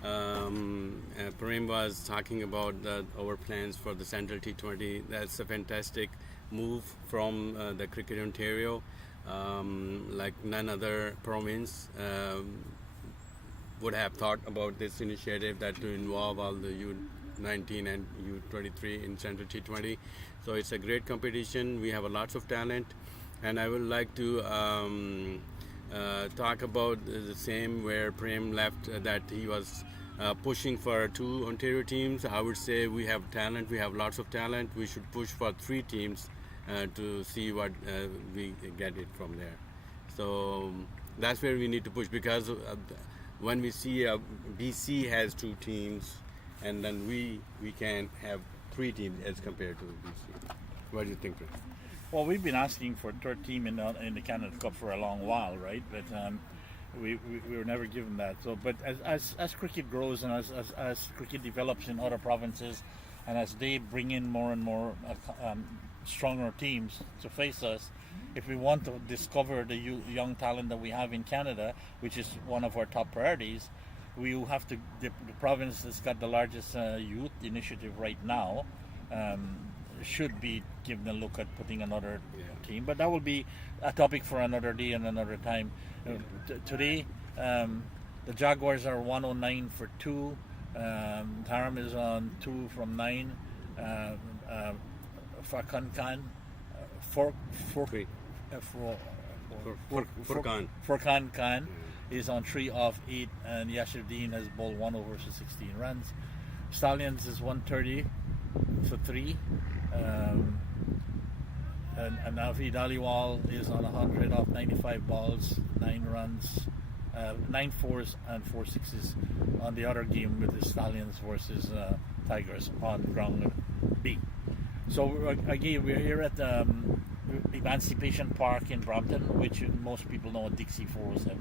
Prem was talking about our plans for the Central T20. That's a fantastic move from the Cricket Ontario. Like none other province would have thought about this initiative, that to involve all the U19 and U23 in Central T20. So it's a great competition. We have a lots of talent, and I would like to talk about the same where Prem left, that he was pushing for 2 Ontario teams. I would say we have talent, we have lots of talent. We should push for 3 teams to see what we get it from there. So that's where we need to push, because when we see BC has 2 teams, and then we can have 3 teams as compared to BC. What do you think, Chris? Well, we've been asking for a third team in the Canada Cup for a long while, right? But we were never given that. So, but as cricket grows and as cricket develops in other provinces, and as they bring in more and more stronger teams to face us, if we want to discover the young talent that we have in Canada, which is one of our top priorities, we will have to. The province that's got the largest youth initiative right now should be given a look at putting another team, but that will be a topic for another day and another time. Today, the Jaguars are 109 for 2. Taram is on 2 from 9. Furkan Khan is on 3 off 8, and Yashiruddin has bowled 1 over for 16 runs. Stallions is 130 for 3. And Naveed Aliwal is on 100 off 95 balls, 9 runs, 9 fours and 4 sixes on the other game with the Stallions versus Tigers on ground B. So again, we're here at Emancipation Park in Brampton, which most people know as Dixie 407.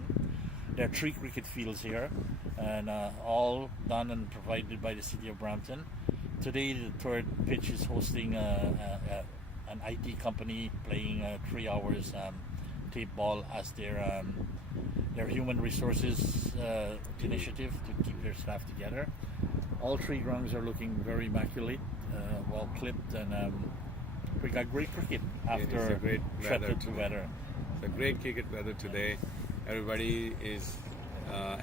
There are 3 cricket fields here, and all done and provided by the City of Brampton. Today, the third pitch is hosting an IT company playing 3 hours tape ball as their human resources initiative to keep their staff together. All 3 grounds are looking very immaculate, well clipped, and we got great cricket after great weather. It's a great cricket weather today. Everybody is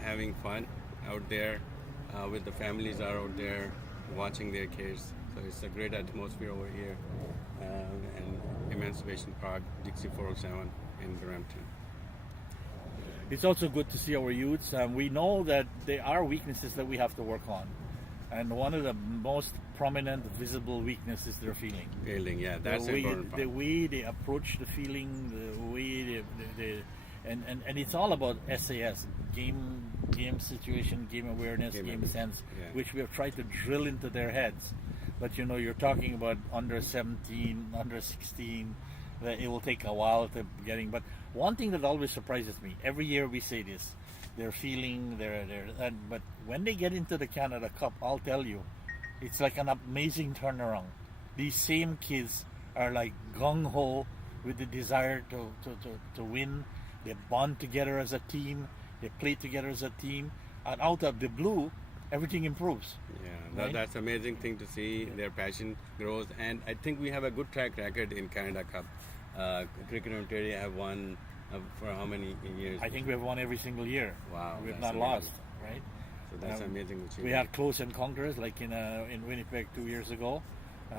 having fun out there with the families are out there watching their kids. So it's a great atmosphere over here and Emancipation Park, Dixie 407 in Brampton. It's also good to see our youths. We know that there are weaknesses that we have to work on, and one of the most prominent, visible weaknesses is their feeling. Fielding, yeah, that's the important part. The way they approach the feeling, the way and it's all about SAS, game situation, game awareness, game sense, which we have tried to drill into their heads. But you're talking about under 17, under 16, that it will take a while to getting. But one thing that always surprises me, every year we say this, they're feeling, but when they get into the Canada Cup, I'll tell you, it's like an amazing turnaround. These same kids are like gung-ho with the desire to win. They bond together as a team. They play together as a team. And out of the blue, everything improves. Yeah, right? That's an amazing thing to see. Their passion grows. And I think we have a good track record in Canada Cup. Cricket Ontario have won for how many years? I think we've won every single year. Wow. We've not lost, right? So that's amazing achievement. We had close encounters like in Winnipeg 2 years ago.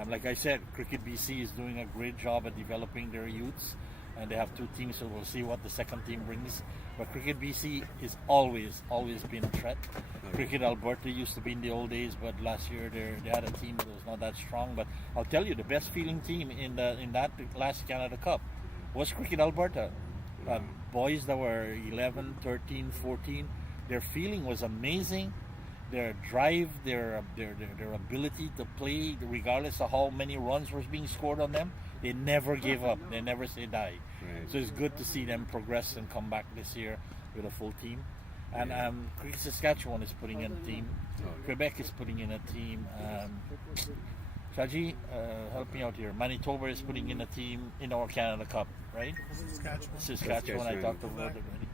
Like I said, Cricket BC is doing a great job at developing their youths, and they have 2 teams, so we'll see what the second team brings. But Cricket BC is always been a threat. Okay. Cricket Alberta used to be in the old days, but last year they had a team that was not that strong. But I'll tell you, the best feeling team in that last Canada Cup was Cricket Alberta. Boys that were 11, 13, 14, their feeling was amazing. Their drive, their ability to play, regardless of how many runs was being scored on them, they never gave up. They never say die. Right. So it's good to see them progress and come back this year with a full team. And Cricket Saskatchewan is putting in a team. Quebec is putting in a team. Shaji, help me out here. Manitoba is putting in a team in our Canada Cup, right? Saskatchewan, I talked about it already.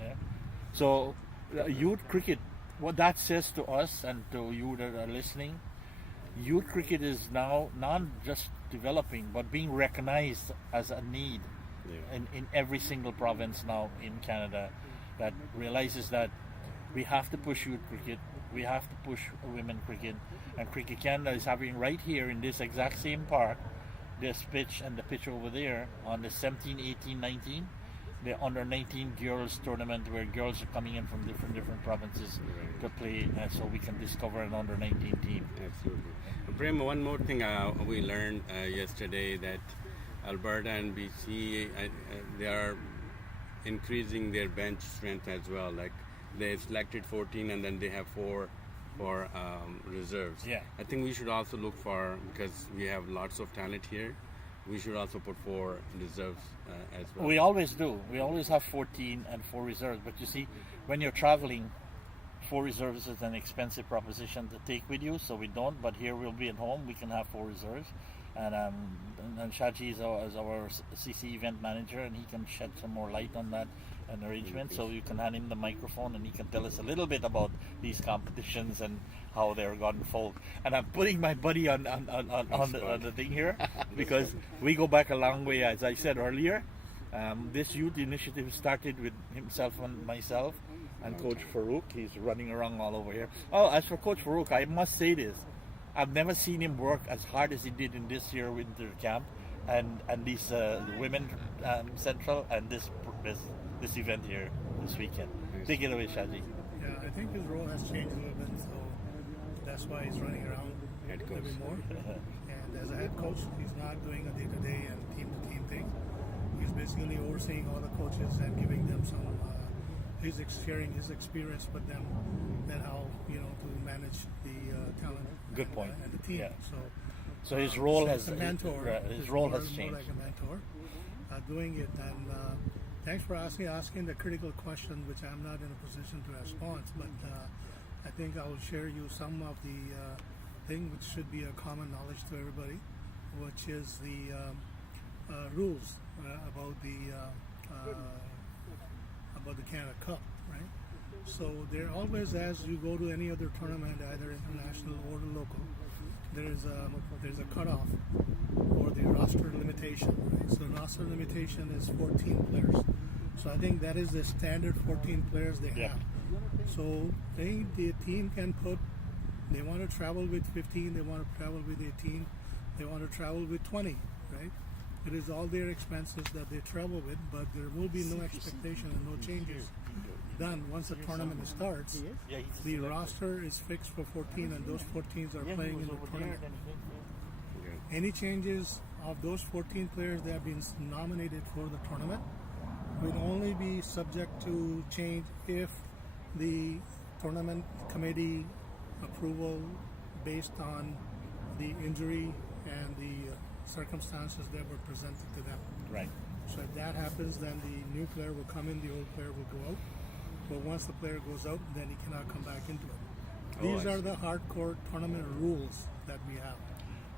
Yeah. So youth cricket, what that says to us and to you that are listening, youth cricket is now not just developing but being recognized as a need in every single province now in Canada, that realizes that we have to push youth cricket, we have to push women cricket, and Cricket Canada is having right here in this exact same park this pitch and the pitch over there on the 17, 18, 19, the under 19 girls tournament where girls are coming in from different provinces to play, so we can discover an under 19 team. Absolutely. Prem, one more thing we learned yesterday, that Alberta and BC, they are increasing their bench strength as well. Like they selected 14 and then they have 4 for reserves. Yeah. I think we should also look for, because we have lots of talent here, we should also put 4 reserves as well. We always do. We always have 14 and 4 reserves. But you see, when you're traveling, 4 reserves is an expensive proposition to take with you, so we don't. But here we'll be at home, we can have 4 reserves. And Shaji is our CC event manager, and he can shed some more light on that an arrangement. So you can hand him the microphone, and he can tell us a little bit about these competitions and how they're gone forward. And I'm putting my buddy on the thing here because we go back a long way. As I said earlier, this youth initiative started with himself and myself and Coach Farouk. He's running around all over here. Oh, as for Coach Farouk, I must say this. I've never seen him work as hard as he did in this year winter camp and these women central and this event here this weekend. Take it away, Shaji. Yeah, I think his role has changed a little bit, so that's why he's running around Head a coach. bit more. And as a head coach, he's not doing a day-to-day and team-to-team thing. He's basically overseeing all the coaches and giving them some sharing his experience with them and how to manage the talent. Good point. And the team. Yeah. So his role as has a mentor. his role has more changed. like a mentor, doing it. And thanks for asking the critical question, which I'm not in a position to respond. But I think I will share you some of the thing which should be a common knowledge to everybody, which is the rules about the Canada Cup, right? So there always, as you go to any other tournament, either international or local, there's a cutoff or the roster limitation, right? So roster limitation is 14 players. So I think that is the standard 14 players they have. So the team can put, they want to travel with 15, they want to travel with 18, they want to travel with 20, right? It is all their expenses that they travel with, but there will be no expectation and no changes done once the tournament starts. The roster is fixed for 14 and those 14s are playing in the tournament. Any changes of those 14 players that have been nominated for the tournament will only be subject to change if the tournament committee approval based on the injury and the circumstances that were presented to them. Right. So if that happens, then the new player will come in, the old player will go out. But once the player goes out, then he cannot come back into it. These are the hardcore tournament rules that we have.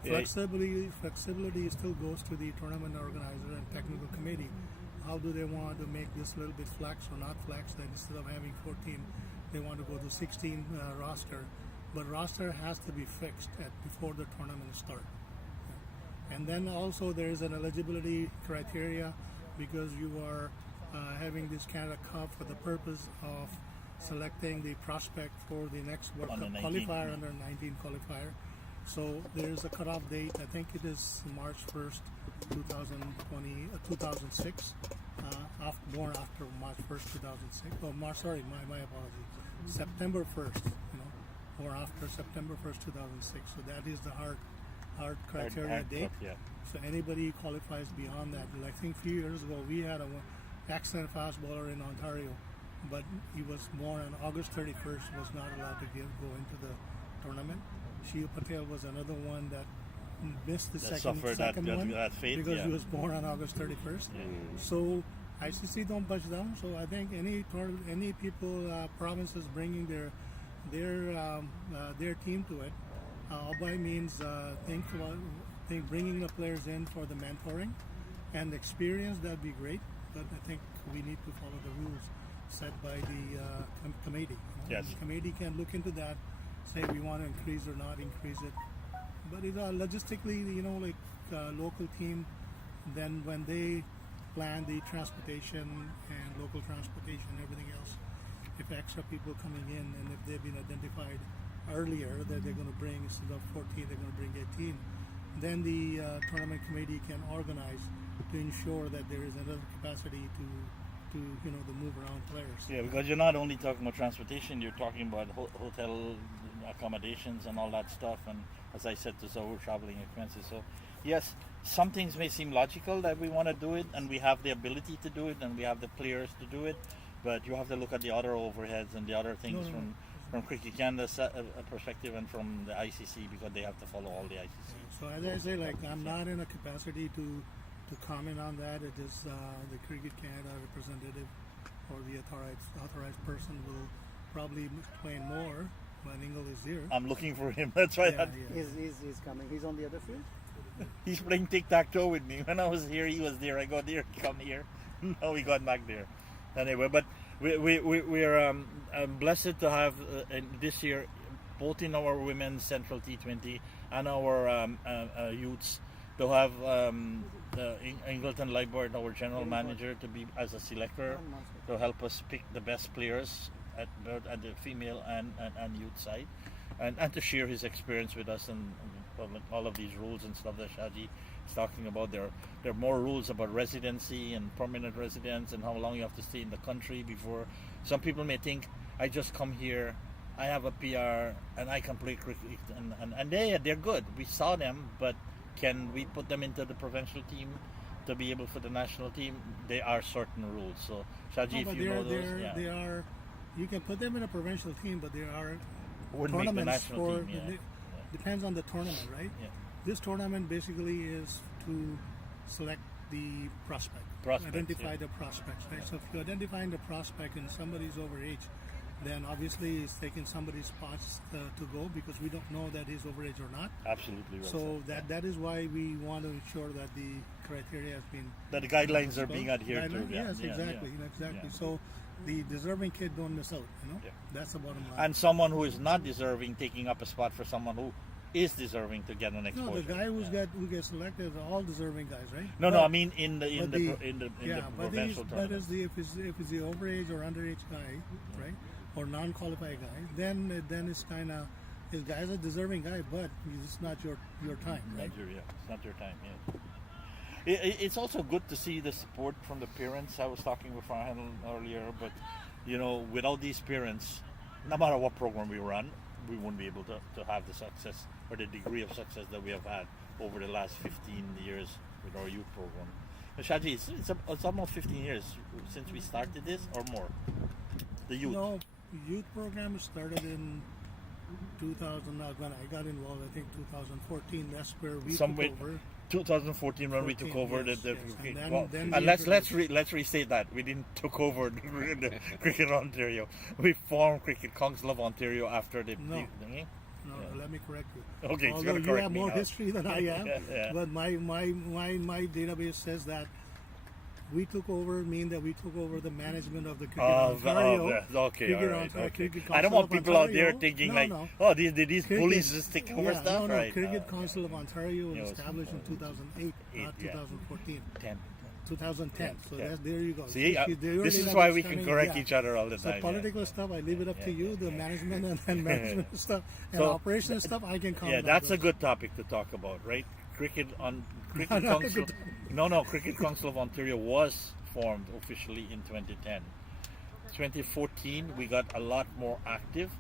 Flexibility still goes to the tournament organizer and technical committee. How do they want to make this a little bit flex or not flex? That instead of having 14, they want to go to 16 roster. But roster has to be fixed before the tournament starts. And then also there is an eligibility criteria because you are having this Canada Cup for the purpose of selecting the prospect for the next World Cup qualifier, under 19 qualifier. So there's a cutoff date. I think it is March 1st, 2006. Born after March 1st, 2006. Oh, my apologies. September 1st. Or after September 1st, 2006. So that is the hard criteria date. So anybody who qualifies beyond that. I think a few years ago we had an excellent fast bowler in Ontario, but he was born on August 31st, was not allowed to go into the tournament. Shiv Patel was another one that missed the second one because he was born on August 31st. So ICC don't budge down. So I think any people, provinces bringing their team to it, by means think bringing the players in for the mentoring and experience, that'd be great. But I think we need to follow the rules set by the committee. Yes. The committee can look into that, say we want to increase or not increase it. But logistically, local team, then when they plan the transportation and local transportation and everything else, if extra people coming in and if they've been identified earlier that they're going to bring, instead of 14, they're going to bring 18, then the tournament committee can organize to ensure that there is enough capacity to move around players. Yeah, because you're not only talking about transportation, you're talking about hotel accommodations and all that stuff, and as I said, to our traveling expenses. So yes, some things may seem logical that we want to do it, and we have the ability to do it, and we have the players to do it. But you have to look at the other overheads and the other things from Cricket Canada's perspective and from the ICC, because they have to follow all the ICC. So as I say, like, I'm not in a capacity to comment on that. It is the Cricket Canada representative or the authorized person will probably explain more when Ingle is here. I'm looking for him. That's why Yeah, He's coming. He's on the other field. he's playing tic-tac-toe with me. When I was here, he was there. I go there, he come here. Now we got back there. Anyway, but we're blessed to have this year, both in our women's Central T20 and our youths, to have Ingleton Leibert, our general manager, to be as a selector to help us pick the best players at the female and youth side, and to share his experience with us and all of these rules and stuff that Shaji is talking about. There are more rules about residency and permanent residence and how long you have to stay in the country before. Some people may think, I just come here, I have a PR, and I can play cricket, and they're good. We saw them, but can we put them into the provincial team to be able for the national team? There are certain rules. So Shaji, if you know those, they are. You can put them in a provincial team, but there are wouldn't make the tournaments national for. team. Depends on the tournament, right? Yeah. This tournament basically is to select the prospect, Prospects, identify yeah. the prospects, right? So if you're identifying the prospect and somebody's overage, then obviously it's taking somebody's spots to go, because we don't know that he's overage or not. Absolutely right. So that is why we want to ensure that the criteria has been that the guidelines are being adhered to. Yes, Yeah, exactly, yeah. exactly. Yeah. So the deserving kid don't miss out. Yeah. That's the bottom line. And someone who is not deserving taking up a spot for someone who is deserving to get an exposure. No, the guy who gets selected are all deserving guys, right? No, But- I mean in the but provincial tournament. if it's the overage or underage guy, right, or non-qualified guy, then it's kind of, his guy's a deserving guy, but it's not your time, right? It's not your time. Yeah. It's also good to see the support from the parents. I was talking with Farhan earlier, but without these parents, no matter what program we run, we wouldn't be able to have the success or the degree of success that we have had over the last 15 years with our youth program. And Shaji, it's almost 15 years since we started this, or more. The youth. No, youth program started in 2000. When I got involved, I think 2014. That's where we took over. 2014 when we took over yes, the yes. and let's restate that we didn't took over the Cricket Ontario. We formed Cricket Council of Ontario after the No. thingy. No, Yeah. let me correct you. Okay, so Although you you have me more now. history than I am, Yeah. but my database says that we took over, that we took over the management of the Cricket Ontario. Okay, all Cricket right. Ontario, Okay. Cricket I don't Council want of people out there Ontario. thinking No. these Cricket- bullies just take over Yeah, stuff, no, right? Cricket Council of Ontario was Yeah, established in 2008, not yeah. 2014. 10. 2010. So Yeah. there you go. See, Your this is database why we can coming- correct yeah. each other all the So time. political stuff, I leave it up to you. The management and management stuff and So, operation stuff, I can comment. Yeah, on that's a those. good topic to talk about, right? Cricket Not a Council. good- No, Cricket Council of Ontario was formed officially in 2010. 2014, we got a lot more active.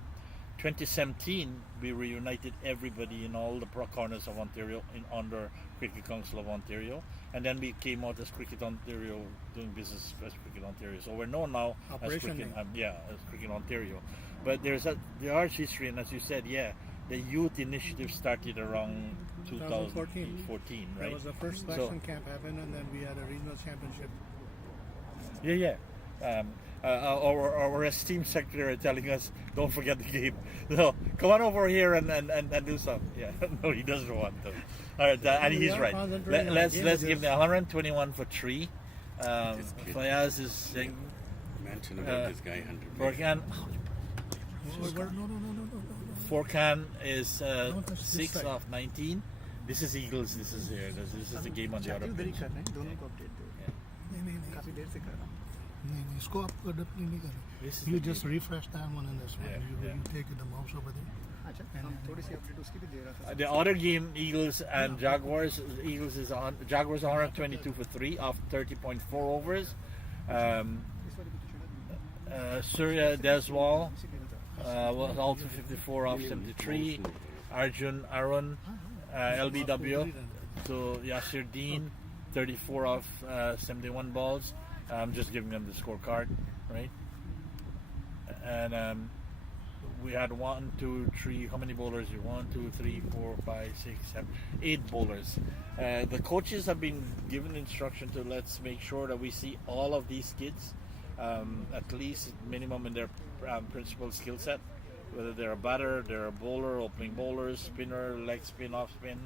2017, we reunited everybody in all the corners of Ontario under Cricket Council of Ontario, and then we came out as Cricket Ontario, doing business as Cricket Ontario. So we're known now as Operation Cricket, name. as Cricket Ontario. But there are history, and as you said, the youth initiative started around 2014, right? That was the first selection camp happened, and then we had a regional championship. Yeah. Our esteemed secretary telling us, don't forget the game. No, come on over here and do something. Yeah, no, he doesn't want to. All right, and We he's are right. concentrating on Let's games. give them 121 for 3. Fayaz is saying Mention about this guy 100. Forcan. No. Forcan is Don't touch this 6 side. of 19. This is Eagles. This is here. This is the game on the other उधर ही pitch. कर रहे हैं दोनों को update दो नहीं, काफी देर से कर रहा हूँ नहीं, इसको आपको अडप्ट नहीं करना. This is You the just game. refresh that one and this one. Yeah. You take the mouse over there. अच्छा हम थोड़ी सी अपडेट उसकी भी दे रहा था The other game, Eagles and Jaguars. Eagles is on. Jaguars 122 for 3 off 30.4 overs. इस वाले को तो छोड़ा Surya Deswal इसी पे बता was also 54 off 73. Arjun Arun, LBW So Yasir Dean, 34 off 71 balls. I'm just giving them the scorecard, right? And we had 1, 2, 3. How many bowlers here? 1, 2, 3, 4, 5, 6, 7, 8 bowlers. The coaches have been given instruction to let's make sure that we see all of these kids, at least minimum in their principal skill set. Whether they're a batter, they're a bowler, opening bowlers, spinner, leg spin, off spin,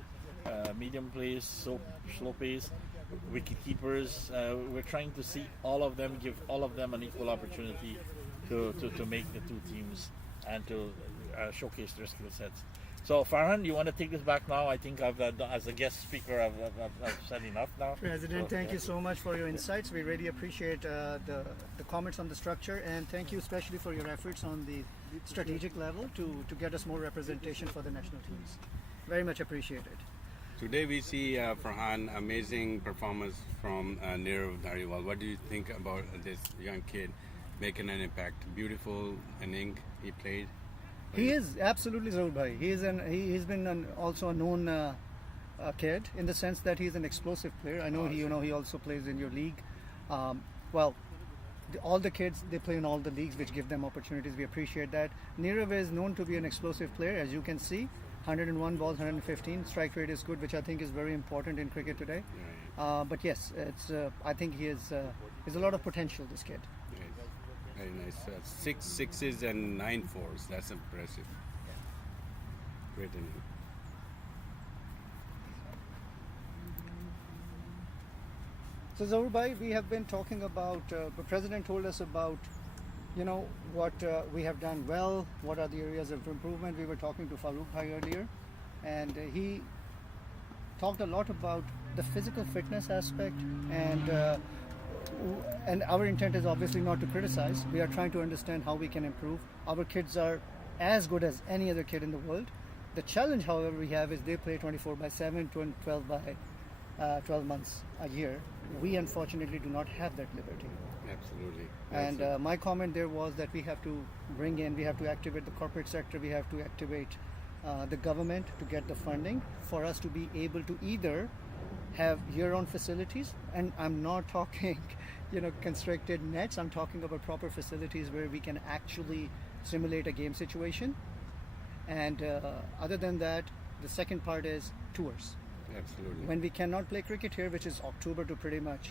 medium pace, slow pace, wicket keepers. We're trying to see all of them, give all of them an equal opportunity to make the two teams and to showcase their skill sets. So Farhan, you want to take this back now? I think I've as a guest speaker, I've said enough now. President, thank you so much for your insights. We really appreciate the comments on the structure, and thank you especially for your efforts on the strategic level to get us more representation for the national teams. Very much appreciated. Today we see Farhan, amazing performance from Nirav Dhariwal. What do you think about this young kid making an impact? Beautiful inning he played. He is absolutely Zahoor bhai. He's been also a known kid in the sense that he's an explosive player. I know he also plays in your league. All the kids, they play in all the leagues, which give them opportunities. We appreciate that. Nirav is known to be an explosive player, as you can see. 101 balls, 115. Strike rate is good, which I think is very important in cricket today. But yes, I think he has a lot of potential, this kid. Very nice. 6 sixes and 9 fours. That's impressive. Great inning. So Zahoor bhai, we have been talking about, the President told us about, what we have done well, what are the areas of improvement. We were talking to Farooq bhai earlier, and he talked a lot about the physical fitness aspect, and our intent is obviously not to criticize. We are trying to understand how we can improve. Our kids are as good as any other kid in the world. The challenge, however, we have is they play 24/7, 12 by 12 months a year. We unfortunately do not have that liberty. Absolutely. And my comment there was that we have to we have to activate the corporate sector, we have to activate the government to get the funding for us to be able to either have year-round facilities, and I'm not talking, constricted nets. I'm talking about proper facilities where we can actually simulate a game situation. And other than that, the second part is tours. Absolutely. When we cannot play cricket here, which is October to pretty much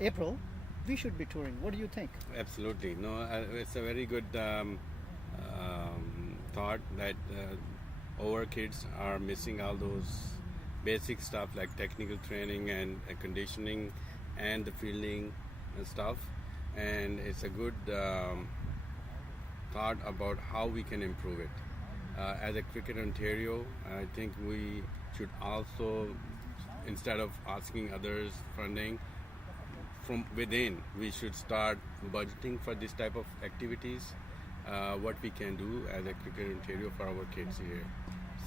April, we should be touring. What do you think? Absolutely. No, it's a very good thought that our kids are missing all those basic stuff like technical training and conditioning and the fielding and stuff. And it's a good thought about how we can improve it. As a Cricket Ontario, I think we should also, instead of asking others funding from within, we should start budgeting for this type of activities, what we can do as a Cricket Ontario for our kids here.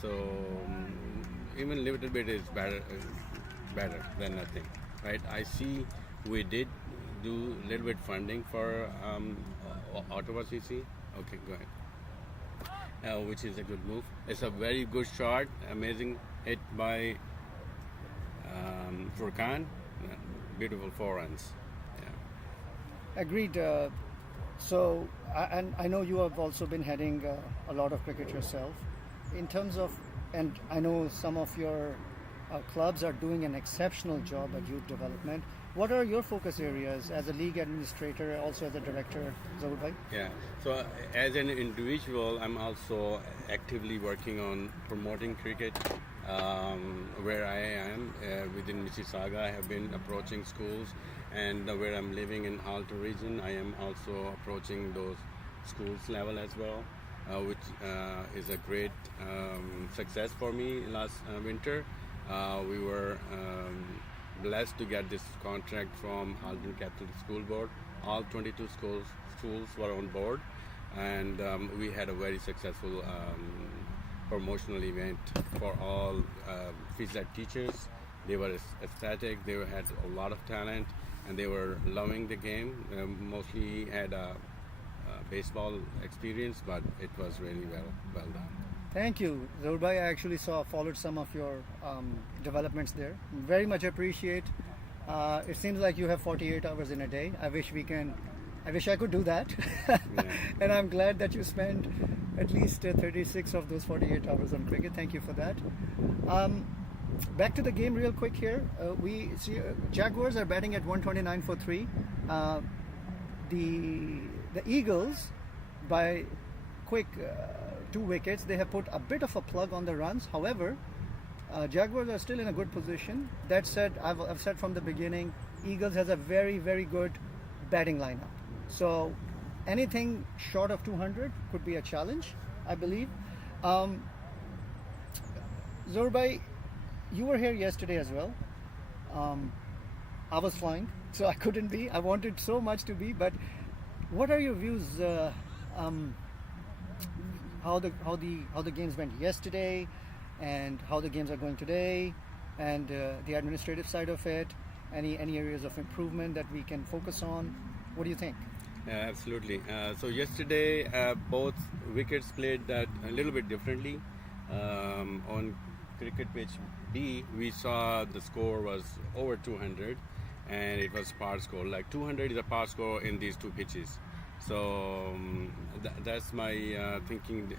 So even a little bit is better than nothing, right? I see we did do a little bit funding for Ottawa CC. Okay, go ahead. Which is a good move. It's a very good shot, amazing hit by Furkan. Beautiful 4 runs. Yeah. Agreed. So, and I know you have also been heading a lot of cricket yourself. In terms of, and I know some of your clubs are doing an exceptional job at youth development. What are your focus areas as a league administrator, also as a director, Zahoor bhai? Yeah, so as an individual, I'm also actively working on promoting cricket where I am within Mississauga. I have been approaching schools, and where I'm living in Alto region, I am also approaching those schools level as well, which is a great success for me last winter. We were blessed to get this contract from Halton Capital School Board. All 22 schools were on board, and we had a very successful promotional event for all phys ed teachers. They were ecstatic, they had a lot of talent, and they were loving the game. Mostly had a baseball experience, but it was really well done. Thank you, Zorbhai. I actually followed some of your developments there. Very much appreciate. It seems like you have 48 hours in a day. I wish I could do that. And I'm glad that you spend at least 36 of those 48 hours on cricket. Thank you for that. Back to the game real quick here. We see Jaguars are batting at 129 for 3. The Eagles, by quick 2 wickets, they have put a bit of a plug on the runs. However, Jaguars are still in a good position. That said, I've said from the beginning, Eagles has a very, very good batting lineup. So anything short of 200 could be a challenge, I believe. Zorbhai, you were here yesterday as well. I was flying, so I couldn't be. I wanted so much to be, but what are your views? How the games went yesterday, and how the games are going today, and the administrative side of it. Any areas of improvement that we can focus on? What do you think? Absolutely. So yesterday, both wickets played that a little bit differently. On cricket pitch B, we saw the score was over 200, and it was par score. Like 200 is a par score in these 2 pitches. So that's my thinking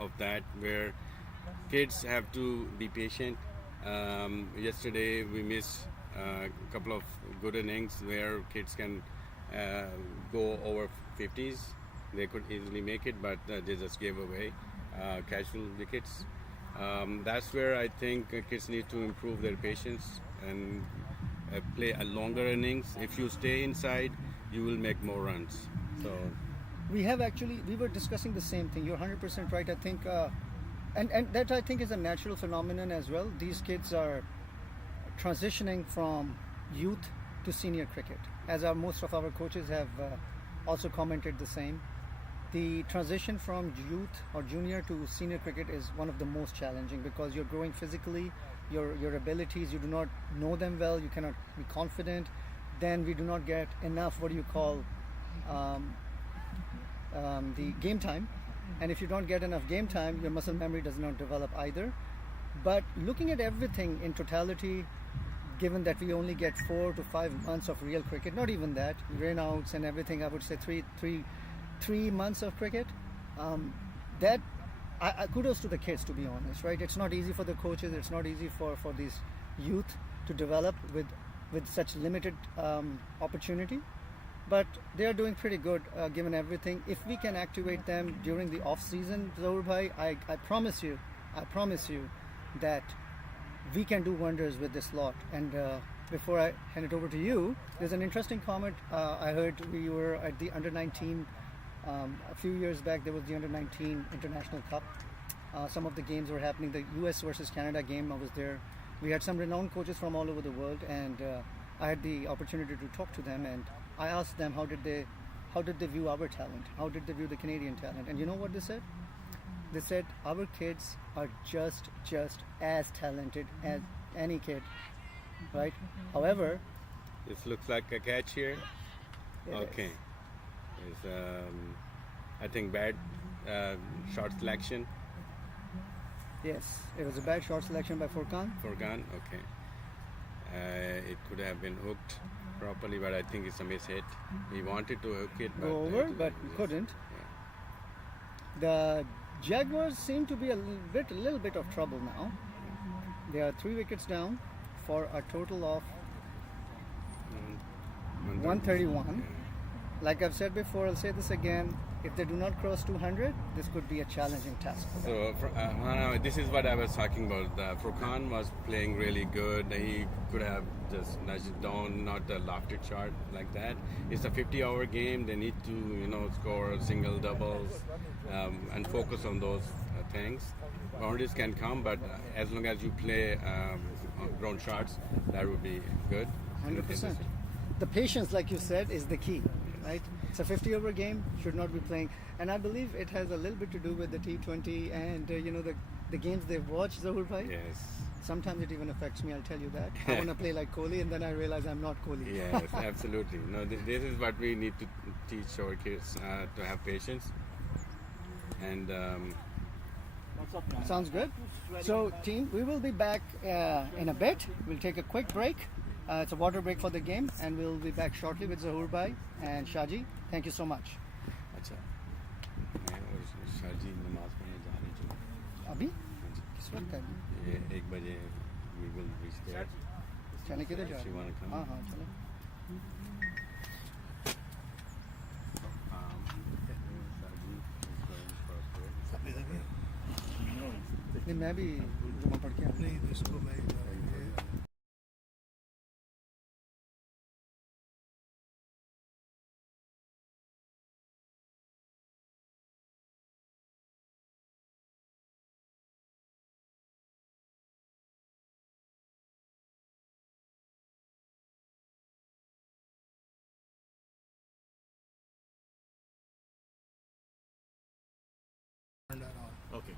of that, where kids have to be patient. Yesterday we missed a couple of good innings where kids can go over 50s. They could easily make it, but they just gave away casual wickets. That's where I think kids need to improve their patience and play a longer innings. If you stay inside, you will make more runs. So we were discussing the same thing. You're 100% right. I think, and that I think is a natural phenomenon as well. These kids are transitioning from youth to senior cricket, as most of our coaches have also commented the same. The transition from youth or junior to senior cricket is one of the most challenging, because you're growing physically, your abilities, you do not know them well, you cannot be confident. Then we do not get enough, the game time. And if you don't get enough game time, your muscle memory does not develop either. But looking at everything in totality, given that we only get 4 to 5 months of real cricket, not even that, rainouts and everything, I would say three months of cricket, that kudos to the kids, to be honest, right? It's not easy for the coaches, it's not easy for these youth to develop with such limited opportunity, but they are doing pretty good given everything. If we can activate them during the off season, Zorbhai, I promise you that we can do wonders with this lot. And before I hand it over to you, there's an interesting comment. I heard we were at the under 19 a few years back. There was the under 19 International Cup. Some of the games were happening. The US versus Canada game, I was there. We had some renowned coaches from all over the world, and I had the opportunity to talk to them, and I asked them how did they view our talent, how did they view the Canadian talent, and you know what they said? They said our kids are just as talented as any kid, right? However, this looks like a catch here. Okay, it's I think bad shot selection. Yes, it was a bad shot selection by Furkan. Furkan, okay. It could have been hooked properly, but I think it's a miss hit. He wanted to hook it, but go over, but couldn't. Yeah. The Jaguars seem to be a little bit of trouble now. They are 3 wickets down for a total of 131. Like I've said before, I'll say this again. If they do not cross 200, this could be a challenging task for them. So this is what I was talking about. Furkan was playing really good. He could have just nudged it down, not a lofted shot like that. It's a 50-hour game. They need to, score single, doubles, and focus on those things. Boundaries can come, but as long as you play ground shots, that would be good. 100%. The patience, like you said, is the key, right? It's a 50-over game, should not be playing. And I believe it has a little bit to do with the T20 and, the games they've watched, Zorbhai. Yes. Sometimes it even affects me, I'll tell you that. I want to play like Kohli, and then I realize I'm not Kohli. Yes, absolutely. No, this is what we need to teach our kids, to have patience. And What's up, man? Sounds good. So, team, we will be back in a bit. We'll take a quick break. It's a water break for the game, and we'll be back shortly with Zahur Bhai and Shaji. Thank you so much. अच्छा मैं और शाजी नमाज पढ़ने जा रही हूँ अभी किस वक्त है? ये 1 बजे we will reach there. चले किधर जा If you रहे wanna हैं? come. हाँ हाँ चले. Shaji is going for a prayer. अभी तक नहीं मैं भी जुमा पढ़ के आया. नहीं इसको मैं turned that on. Okay.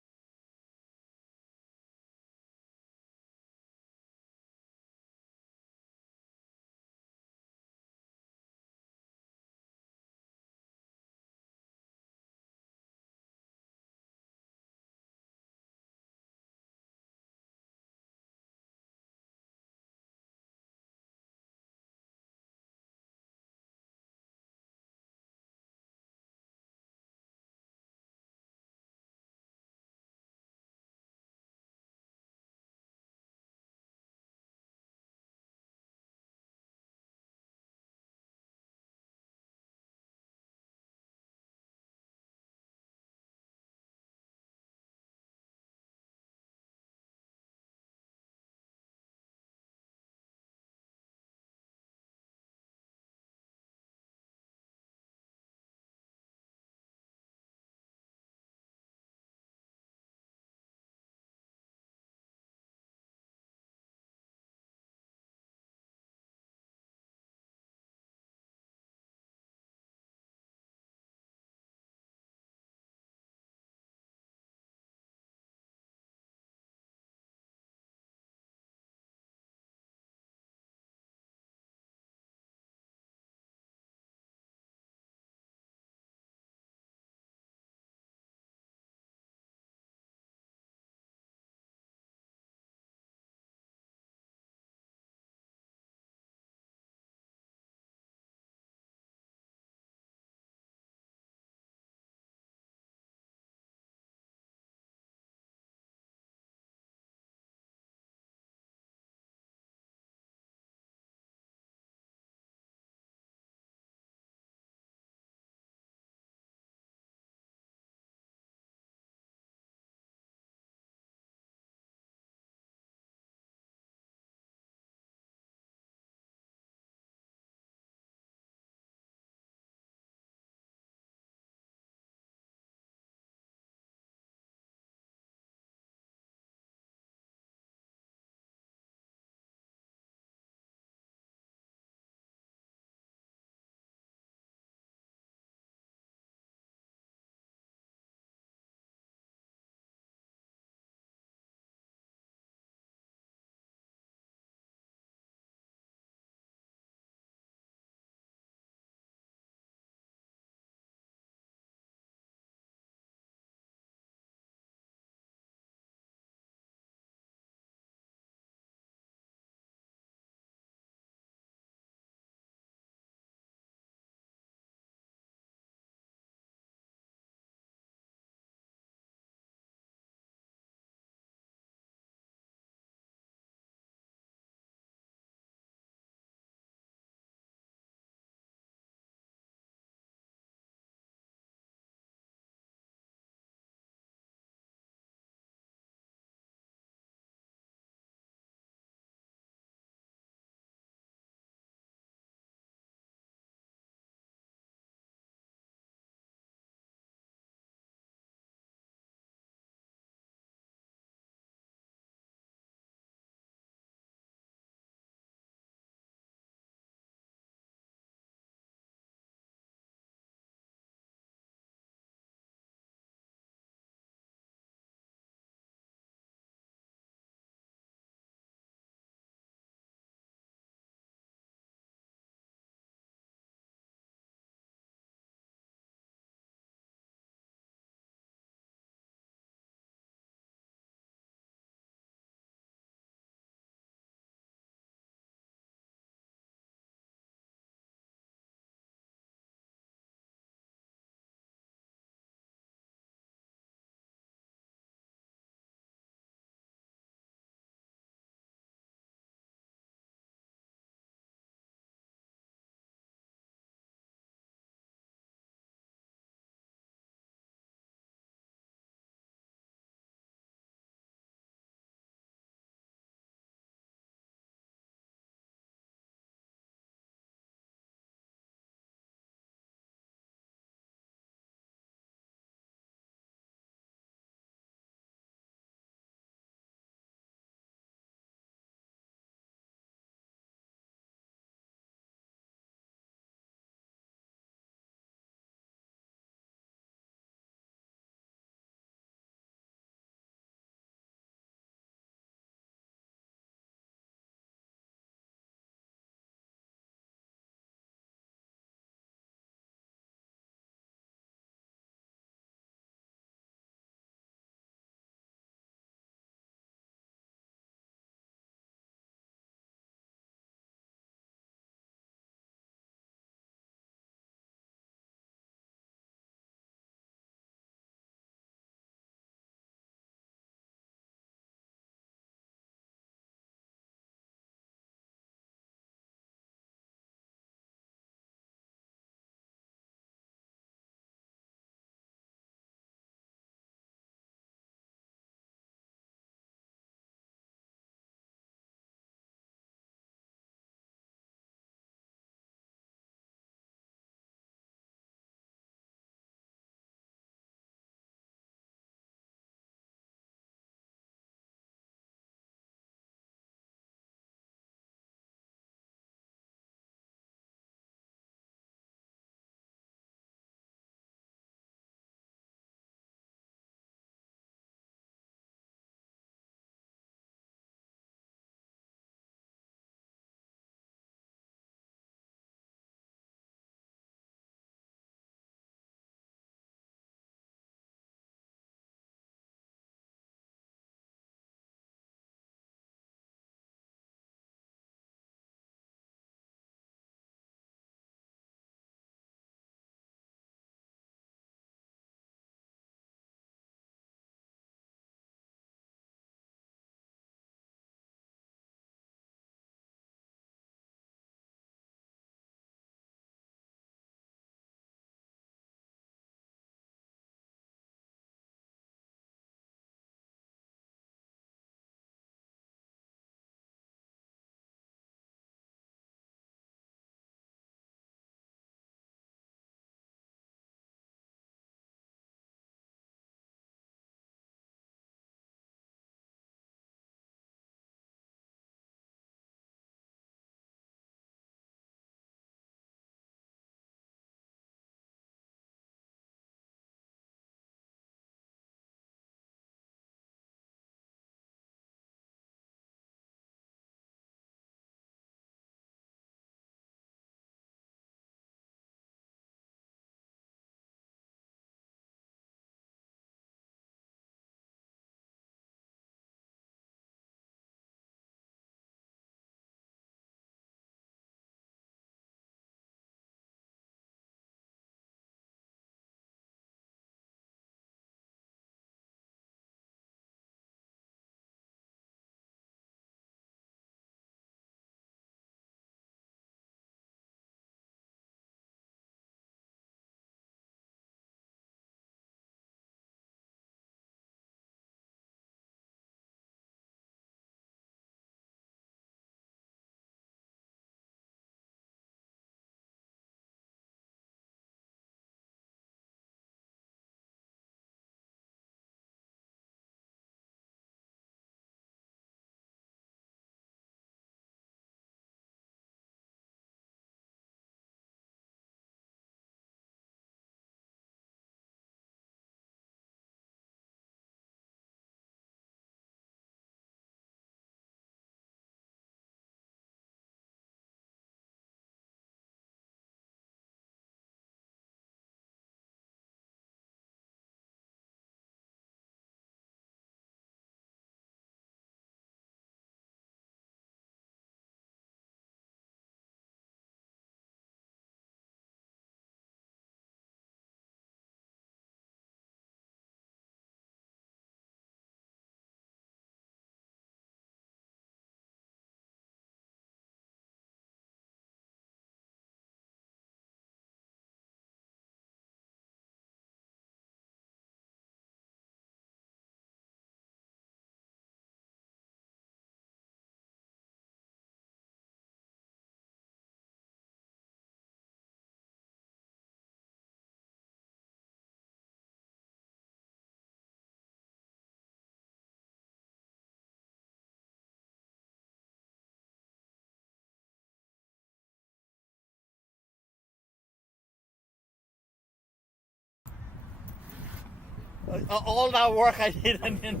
All that work I did, and then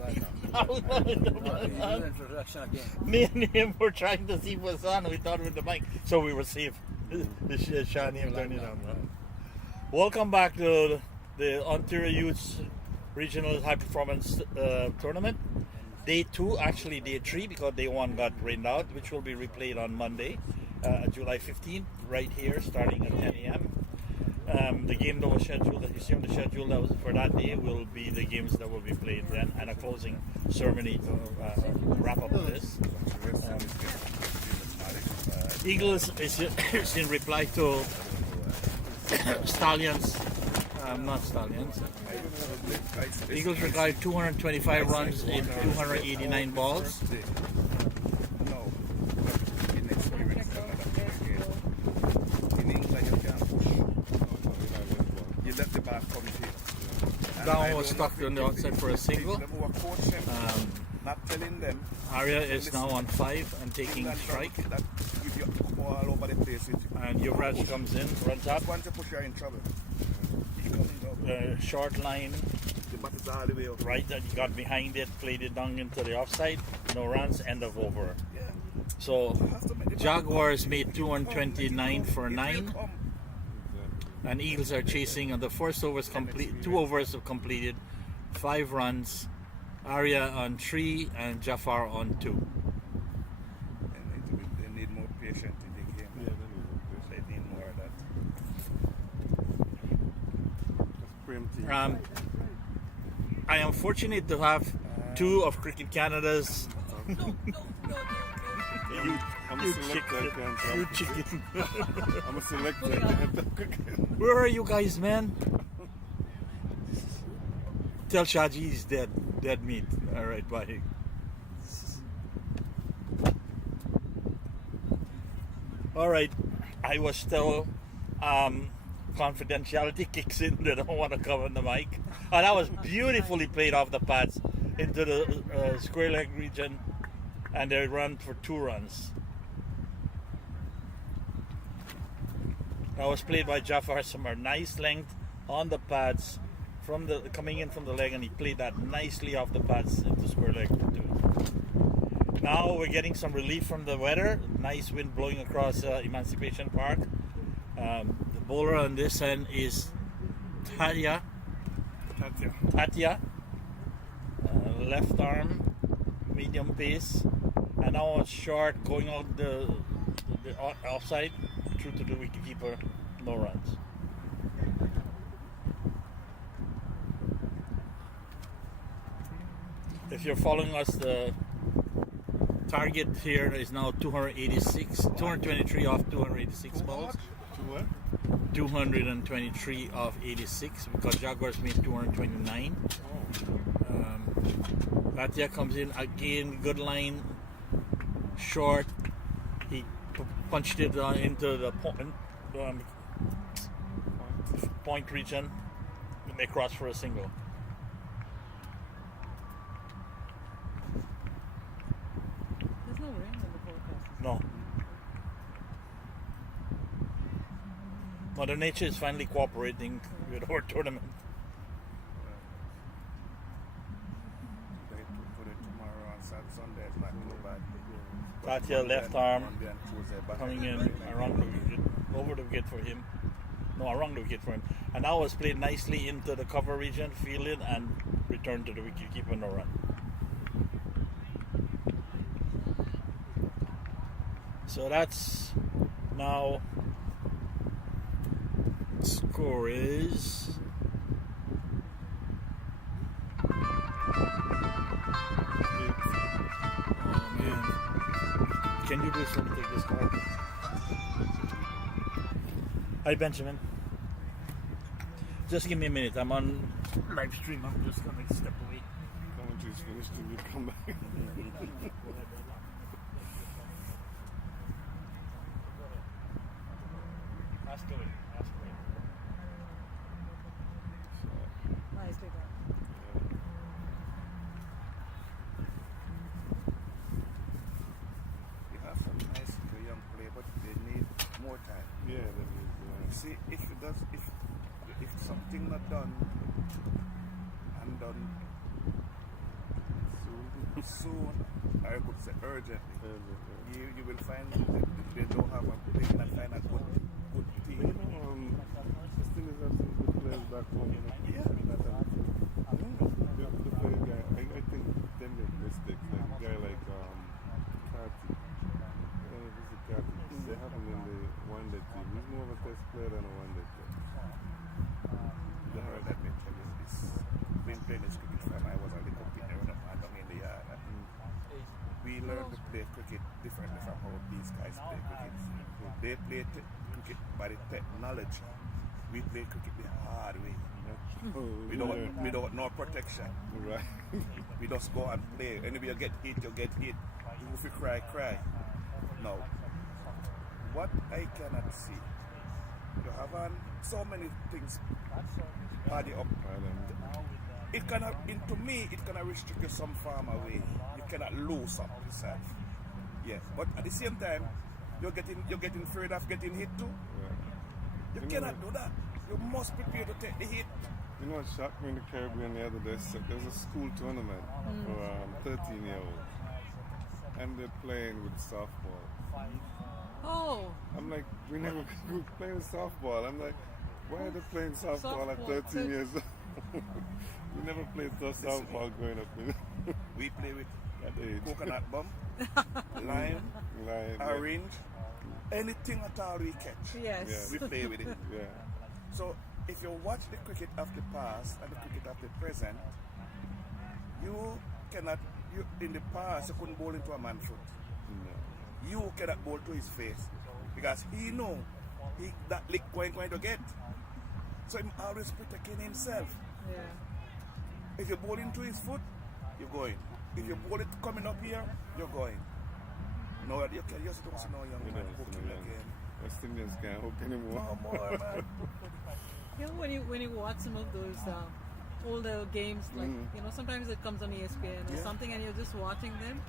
Introduction again. me and him were trying to see what's on. We thought with the mic, so we were safe. Shani him turning on. Welcome back to the Ontario Youth Regional High Performance Tournament. Day 2, actually day 3, because day 1 got rained out, which will be replayed on Monday, July 15th, right here, starting at 10 a.m. The game that was scheduled, that you see on the schedule that was for that day, will be the games that will be played then, and a closing ceremony to wrap up this. Eagles is in reply to Stallions. Not Stallions. Eagles required 225 runs in 289 balls. Down was stuck on the outside for a single. Arya is now on 5 and taking strike. And Yuvraj comes in, runs up. Short line, right, that he got behind it, played it down into the offside. No runs, end of over. So Jaguars made 229 for 9. And Eagles are chasing, and the first overs complete. 2 overs have completed, 5 runs. Arya on 3 and Jafar on 2. They need more patience in the game. Yeah, they need more of that. I am fortunate to have 2 of Cricket Canada's. I'm a You selector. chicken. I'm a selector. Where are you guys, man? Tell Shaji he's dead. Dead meat. Alright, bye. Alright, I was still confidentiality kicks in. They don't want to come on the mic. Oh, that was beautifully played off the pads into the square leg region, and they run for 2 runs. That was played by Jafar Samar. Nice length on the pads from the coming in from the leg, and he played that nicely off the pads into square leg for 2. Now we're getting some relief from the weather. Nice wind blowing across Emancipation Park. The bowler on this end is Tatya. Left arm, medium pace, and now it's short, going out the offside, through to the wicketkeeper, no runs. If you're following us, the target here is now 223 off 286 balls. 223 off 86, because Jaguars made 229. Bhatia comes in again, good line, short. He punched it into the point region, and they cross for a single. There's no rain in the forecast. No. Mother Nature is finally cooperating with our tournament. They put it tomorrow on Sunday. It's not too bad. Bhatia left arm Monday and Tuesday, but coming in around the wicket, over the wicket for him. No, around the wicket for him. And that was played nicely into the cover region, fielded and returned to the wicketkeeper, no run. So that's now. Score is. Oh man. Can you do something? Take this card. Hi Benjamin. Just give me a minute. I'm on live stream. I'm just gonna step away. commentary's finished and you come back. Ask away. Ask away. Nicely done. You have some nice young play, but they need more time. Yeah, that is. See, if something not done, and done soon, or I could say urgently. You will find that they don't have they cannot find a good team. Still is have some good players back home. Yeah. The player guy, I think they make mistakes. Like a guy like Carty. They have him in the one-day team. He's more of a test player than a one-day player. The heard that they tell you this. Been playing this cricket from I was on the computer and I'm in the yard. We learned to play cricket differently from how these guys play cricket. They play cricket by the technology. We play cricket the hard way. Without no protection. Right. We just go and play. Anyway, you get hit, you get hit. If you cry, cry. No. What I cannot see, you have so many things party up. It cannot, to me, it cannot restrict you some farm away. You cannot lose up yourself. Yes, but at the same time, you're getting afraid of getting hit too. You cannot do that. You must prepare to take the hit. You know what shocked me in the Caribbean the other day? There's a school tournament for 13-year-olds. And they're playing with softball. Oh, I'm like, we never grew up playing softball. I'm like, why are they playing softball at 13 years old? We never played softball growing up. We play with At age. coconut bum, lime, orange, anything at all we catch. yes. We play with it. Yeah. So if you watch the cricket of the past and the cricket of the present, you cannot. In the past, you couldn't bowl into a man's foot. No. You cannot bowl to his face because he know that lick going to get. So he's always protecting himself. Yeah. If you bowl into his foot, you're going. If you bowl it coming up here, you're going. No, you just don't see no young man hooking again. West Indians can't hook anymore. No more, man. You know, when you watch some of those older games, like sometimes it comes on ESPN or something, and you're just watching them,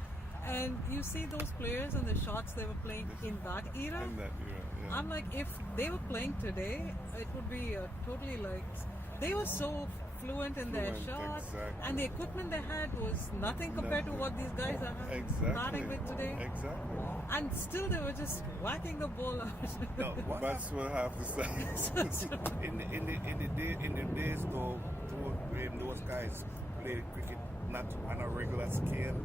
and you see those players and the shots they were playing in that era. In that era, yeah. I'm like, if they were playing today, it would be totally like they were so fluent in their shots, exactly. and the equipment they had was nothing compared to what these guys are batting with today. Exactly. And still, they were just whacking the ball out. No, what That's what I have to say. in the days though, those guys play cricket not on a regular scale.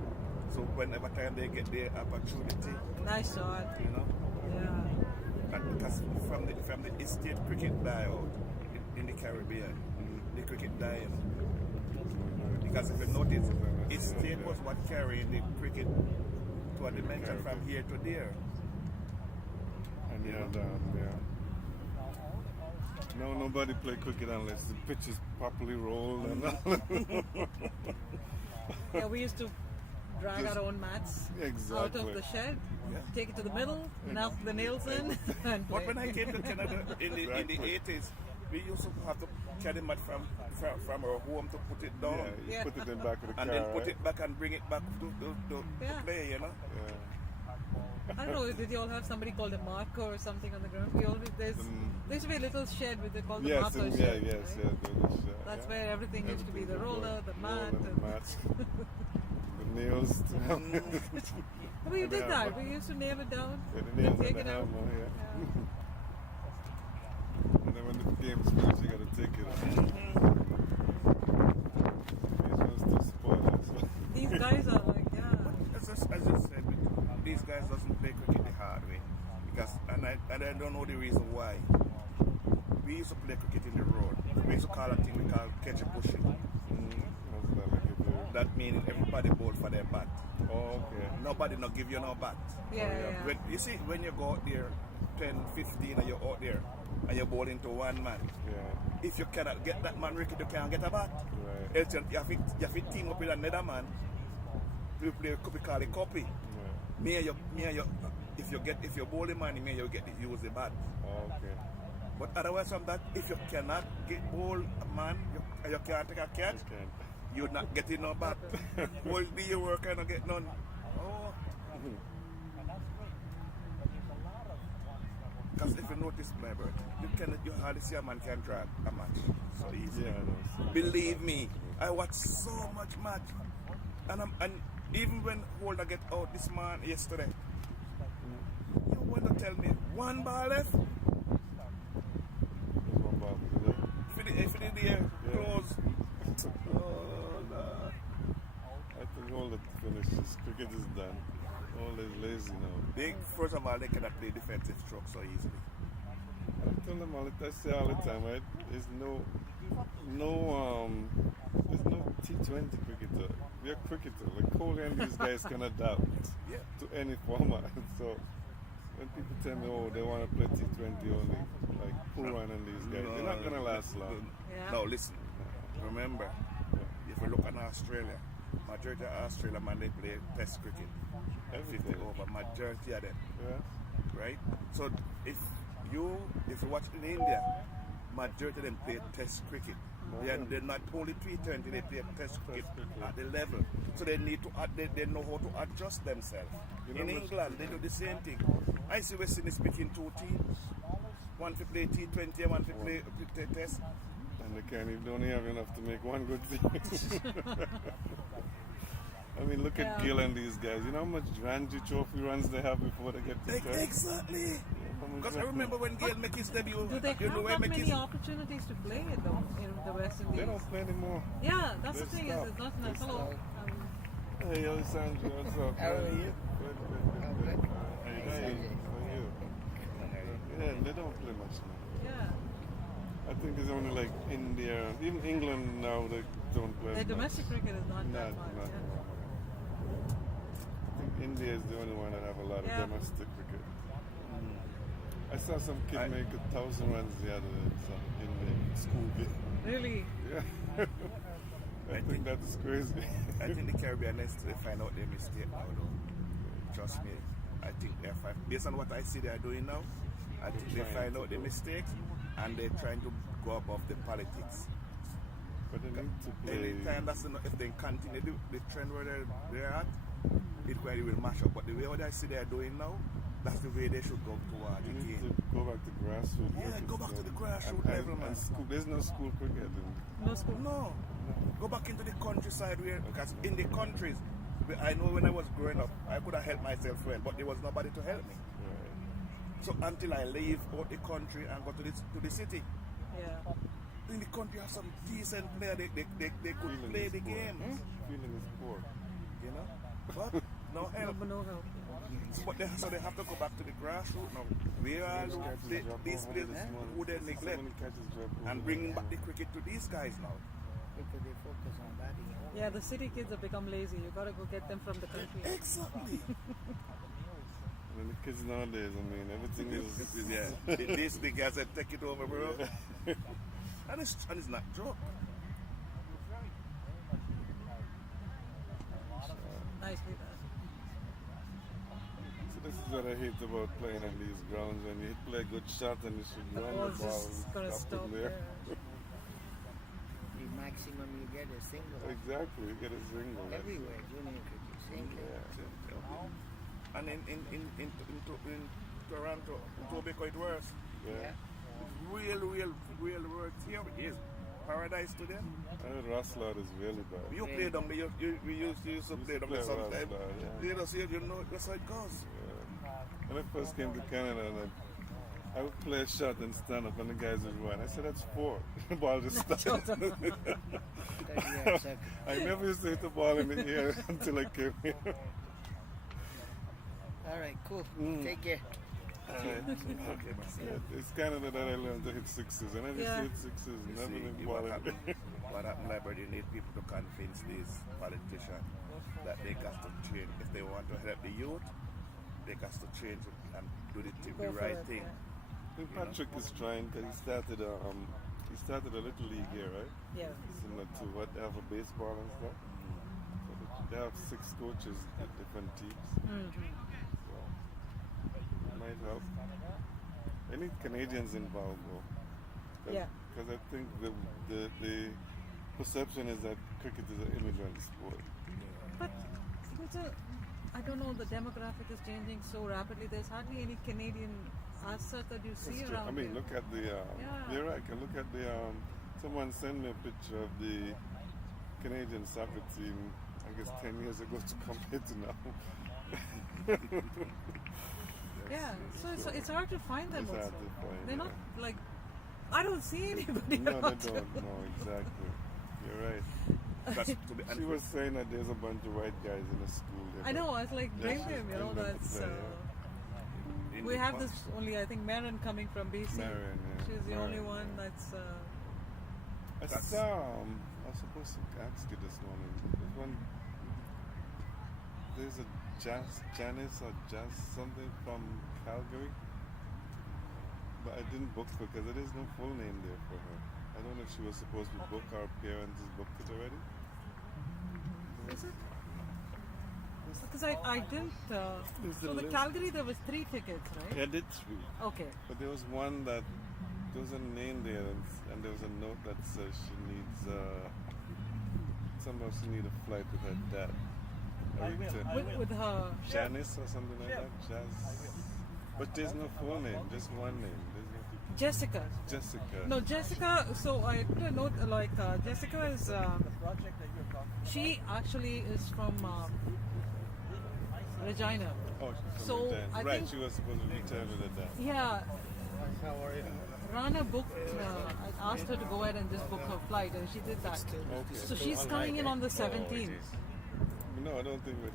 So whenever time they get their opportunity, Nice shot. Yeah. and because from the estate cricket die out in the Caribbean, the cricket died. Because if you notice, estate was what carried the cricket to a dimension from here to there. And no, nobody play cricket unless the pitch is properly rolled. And Yeah, we used to drag our own mats out of the shed, take it to the middle, knock the nails in, and play. But when I came to Canada in the 80s, we used to have to carry mat from our home to put it down. you put it in back of the car. And then put right? it back and bring it back to play, you know. Yeah. I don't know, did you all have somebody called a marker or something on the ground? We always, there used to be a little shed with it called the marker shed. Yes, right? there is, That's where everything used to be, the roller, the mat. The mats. The nails. We did that. We used to nail it down, The nails take and the it out. hammer, And then when the game's finished, you gotta take it out. These ones too spoiled. So. These guys are like, As I said, these guys doesn't play cricket the hard way. Because, and I don't know the reason why. We used to play cricket in the road. We used to call a thing we call catch a pushing. What's that like you do? That means everybody bowled for their bat. Oh, okay. Nobody not give you no bat. yeah. When, you see, when you go out there, 10, 15, and you're out there, and you're bowling to one man, Yeah. if you cannot get that man wicket, you can't get a bat. Right. Else you have to team up with another man. We play a copy, call it copy. Right. Me and you, if you bowl the man, me and you get to use the bat. Oh, okay. But otherwise from that, if you cannot get bowl a man, you can't take a catch, Okay. you're not getting no bat. Whole day you work and not get none. Oh. Because if you notice, Blackbird, you hardly see a man can drag a match so easily. Yeah, I know. Believe me, I watch so much match, and even when Holder get out this man yesterday, you want to tell me one ball left? One ball to do that. If it is close. Oh, Lord. I think all the finishes, cricket is done. All is lazy now. First of all, they cannot play defensive stroke so easily. I tell them I say all the time, right? There's no T20 cricketer. We are cricketer. Like Kohli and these guys can adapt to any format. So when people tell me, oh, they want to play T20 only, like Puran and these guys, they're not gonna last long. Yeah. No, listen. Remember, if you look at Australia, majority of Australia man they play Test cricket. 50 over, majority of them. Yeah. Right? So if you watch in India, majority of them play Test cricket. They're not only T20, they play Test cricket at the level. So they need to they know how to adjust themselves. In England, they do the same thing. I see West Indies picking two teams. One to play T20 and one to play Test. And they only have enough to make one good team. I mean, look at Gill and these guys. You know how much Ranji Trophy runs they have before they get to Test? Exactly. Because I remember when Gill make his debut. Do they have that many opportunities to play it though in the West Indies? They don't play anymore. Yeah, that's the thing. It's not enough. Hello. Hey, Alessandro, what's up? How are you? Good. Good. Hey, how are you? Yeah, they don't play much now. Yeah. I think it's only like India, even England now, they don't play. The domestic cricket is not that much. Not I think India is the only one that have a lot of domestic cricket. I saw some kid make 1,000 runs the other day in the school game. Really? Yeah. I think that's crazy. I think the Caribbean needs to find out their mistake now, though. Trust me. I think based on what I see they are doing now, I think they find out their mistakes and they're trying to go above the politics. But they need to play. Anytime if they continue the trend where they're at, it will mash up. But the way what I see they're doing now, that's the way they should go toward They again. need to go back to grassroots. Yeah, go back to the grassroots level, man. And school, there's no school cricket. No school? No. Go back into the countryside because in the countries, I know when I was growing up, I could have helped myself well, but there was nobody to help me. Right. So until I leave out the country and go to the city, Yeah. in the country have some decent players, they could play the game. Feeling is poor. You know? But no help. No help. So they have to go back to the grassroots now. Where are these players who they neglect and bringing back the cricket to these guys now? Because they focus on batting. Yeah, the city kids have become lazy. You gotta go get them from the country. Exactly. And the kids nowadays, I mean, everything is. These big guys that take it over, bro. And it's not joke. Nicely done. So this is what I hate about playing on these grounds. When you play a good shot and you should The run ball's the ball just gonna up stop in there. there. The maximum you get is single. Exactly, you get a single. Everywhere, junior cricket, single. Yeah. And in Toronto, in Tobago it works. Yeah. Real works. Here it is. Paradise to them. Roslard is really bad. You play them, we used to play them sometimes. Yeah. You know, that's how it goes. Yeah. When I first came to Canada, I would play a shot and stand up, and the guys would run. I said, "That's 4." The ball just stopped. I never used to hit the ball in the air until I came here. All right, cool. Take care. Okay, It's Canada that I learned to hit sixes. I never used to hit sixes. Never hit ball in the air. What happened, Library, you need people to convince these politicians that they got to change. If they want to help the youth, they got to change and do the right thing. I think Patrick is trying because he started a little league here, right? Yeah. Similar to what they have a baseball and stuff. So they have 6 coaches at different teams. So it might help. I need Canadians involved though. Yeah. Because I think the perception is that cricket is an immigrant sport. But I don't know, the demographic is changing so rapidly. There's hardly any Canadian as such that you see That's true. around I mean, here. look at the. Yeah. You're right. Can look at the. Someone sent me a picture of the Canadian soccer team. I guess 10 years ago to compare to now. Yeah, so it's hard to find them It's also. hard to find, They're not yeah. like, I don't see anybody No, around. they don't. No, exactly. You're right. That's to be She was saying that there's a bunch of white guys in the school. There, I know, I was like, Yeah, blame she's him, you know, bring them to that's... play, yeah. in we the have this past. only, I think, Marin coming from BC. Marion, yeah. She's the only Marion, one yeah. that's... I That's- saw. I was supposed to ask you this morning. There's one. There's a Janice or Jazz something from Calgary, but I didn't book her because there is no full name there for her. I don't know if she was supposed to book. Our parents booked it already. is it? Because I didn't... There's so a the list. Calgary, there was 3 tickets, right? I did 3, Okay. but there was one that there was a name there, and there was a note that says she needs. Somehow she needs a flight with her dad. With her... Janice or something like that. Jazz. But there's no full name, just one name. There's no Jessica. Jessica. No, Jessica, so I put a note, like, Jessica is... she actually is from Regina. Oh, she's So, from Regina. I Right, think- she was supposed to return with her dad. Yeah, How are you? Rana booked, I asked her to go ahead and just book her flight, and she did that. Okay. So she's coming in on the 17th. No, I don't think we're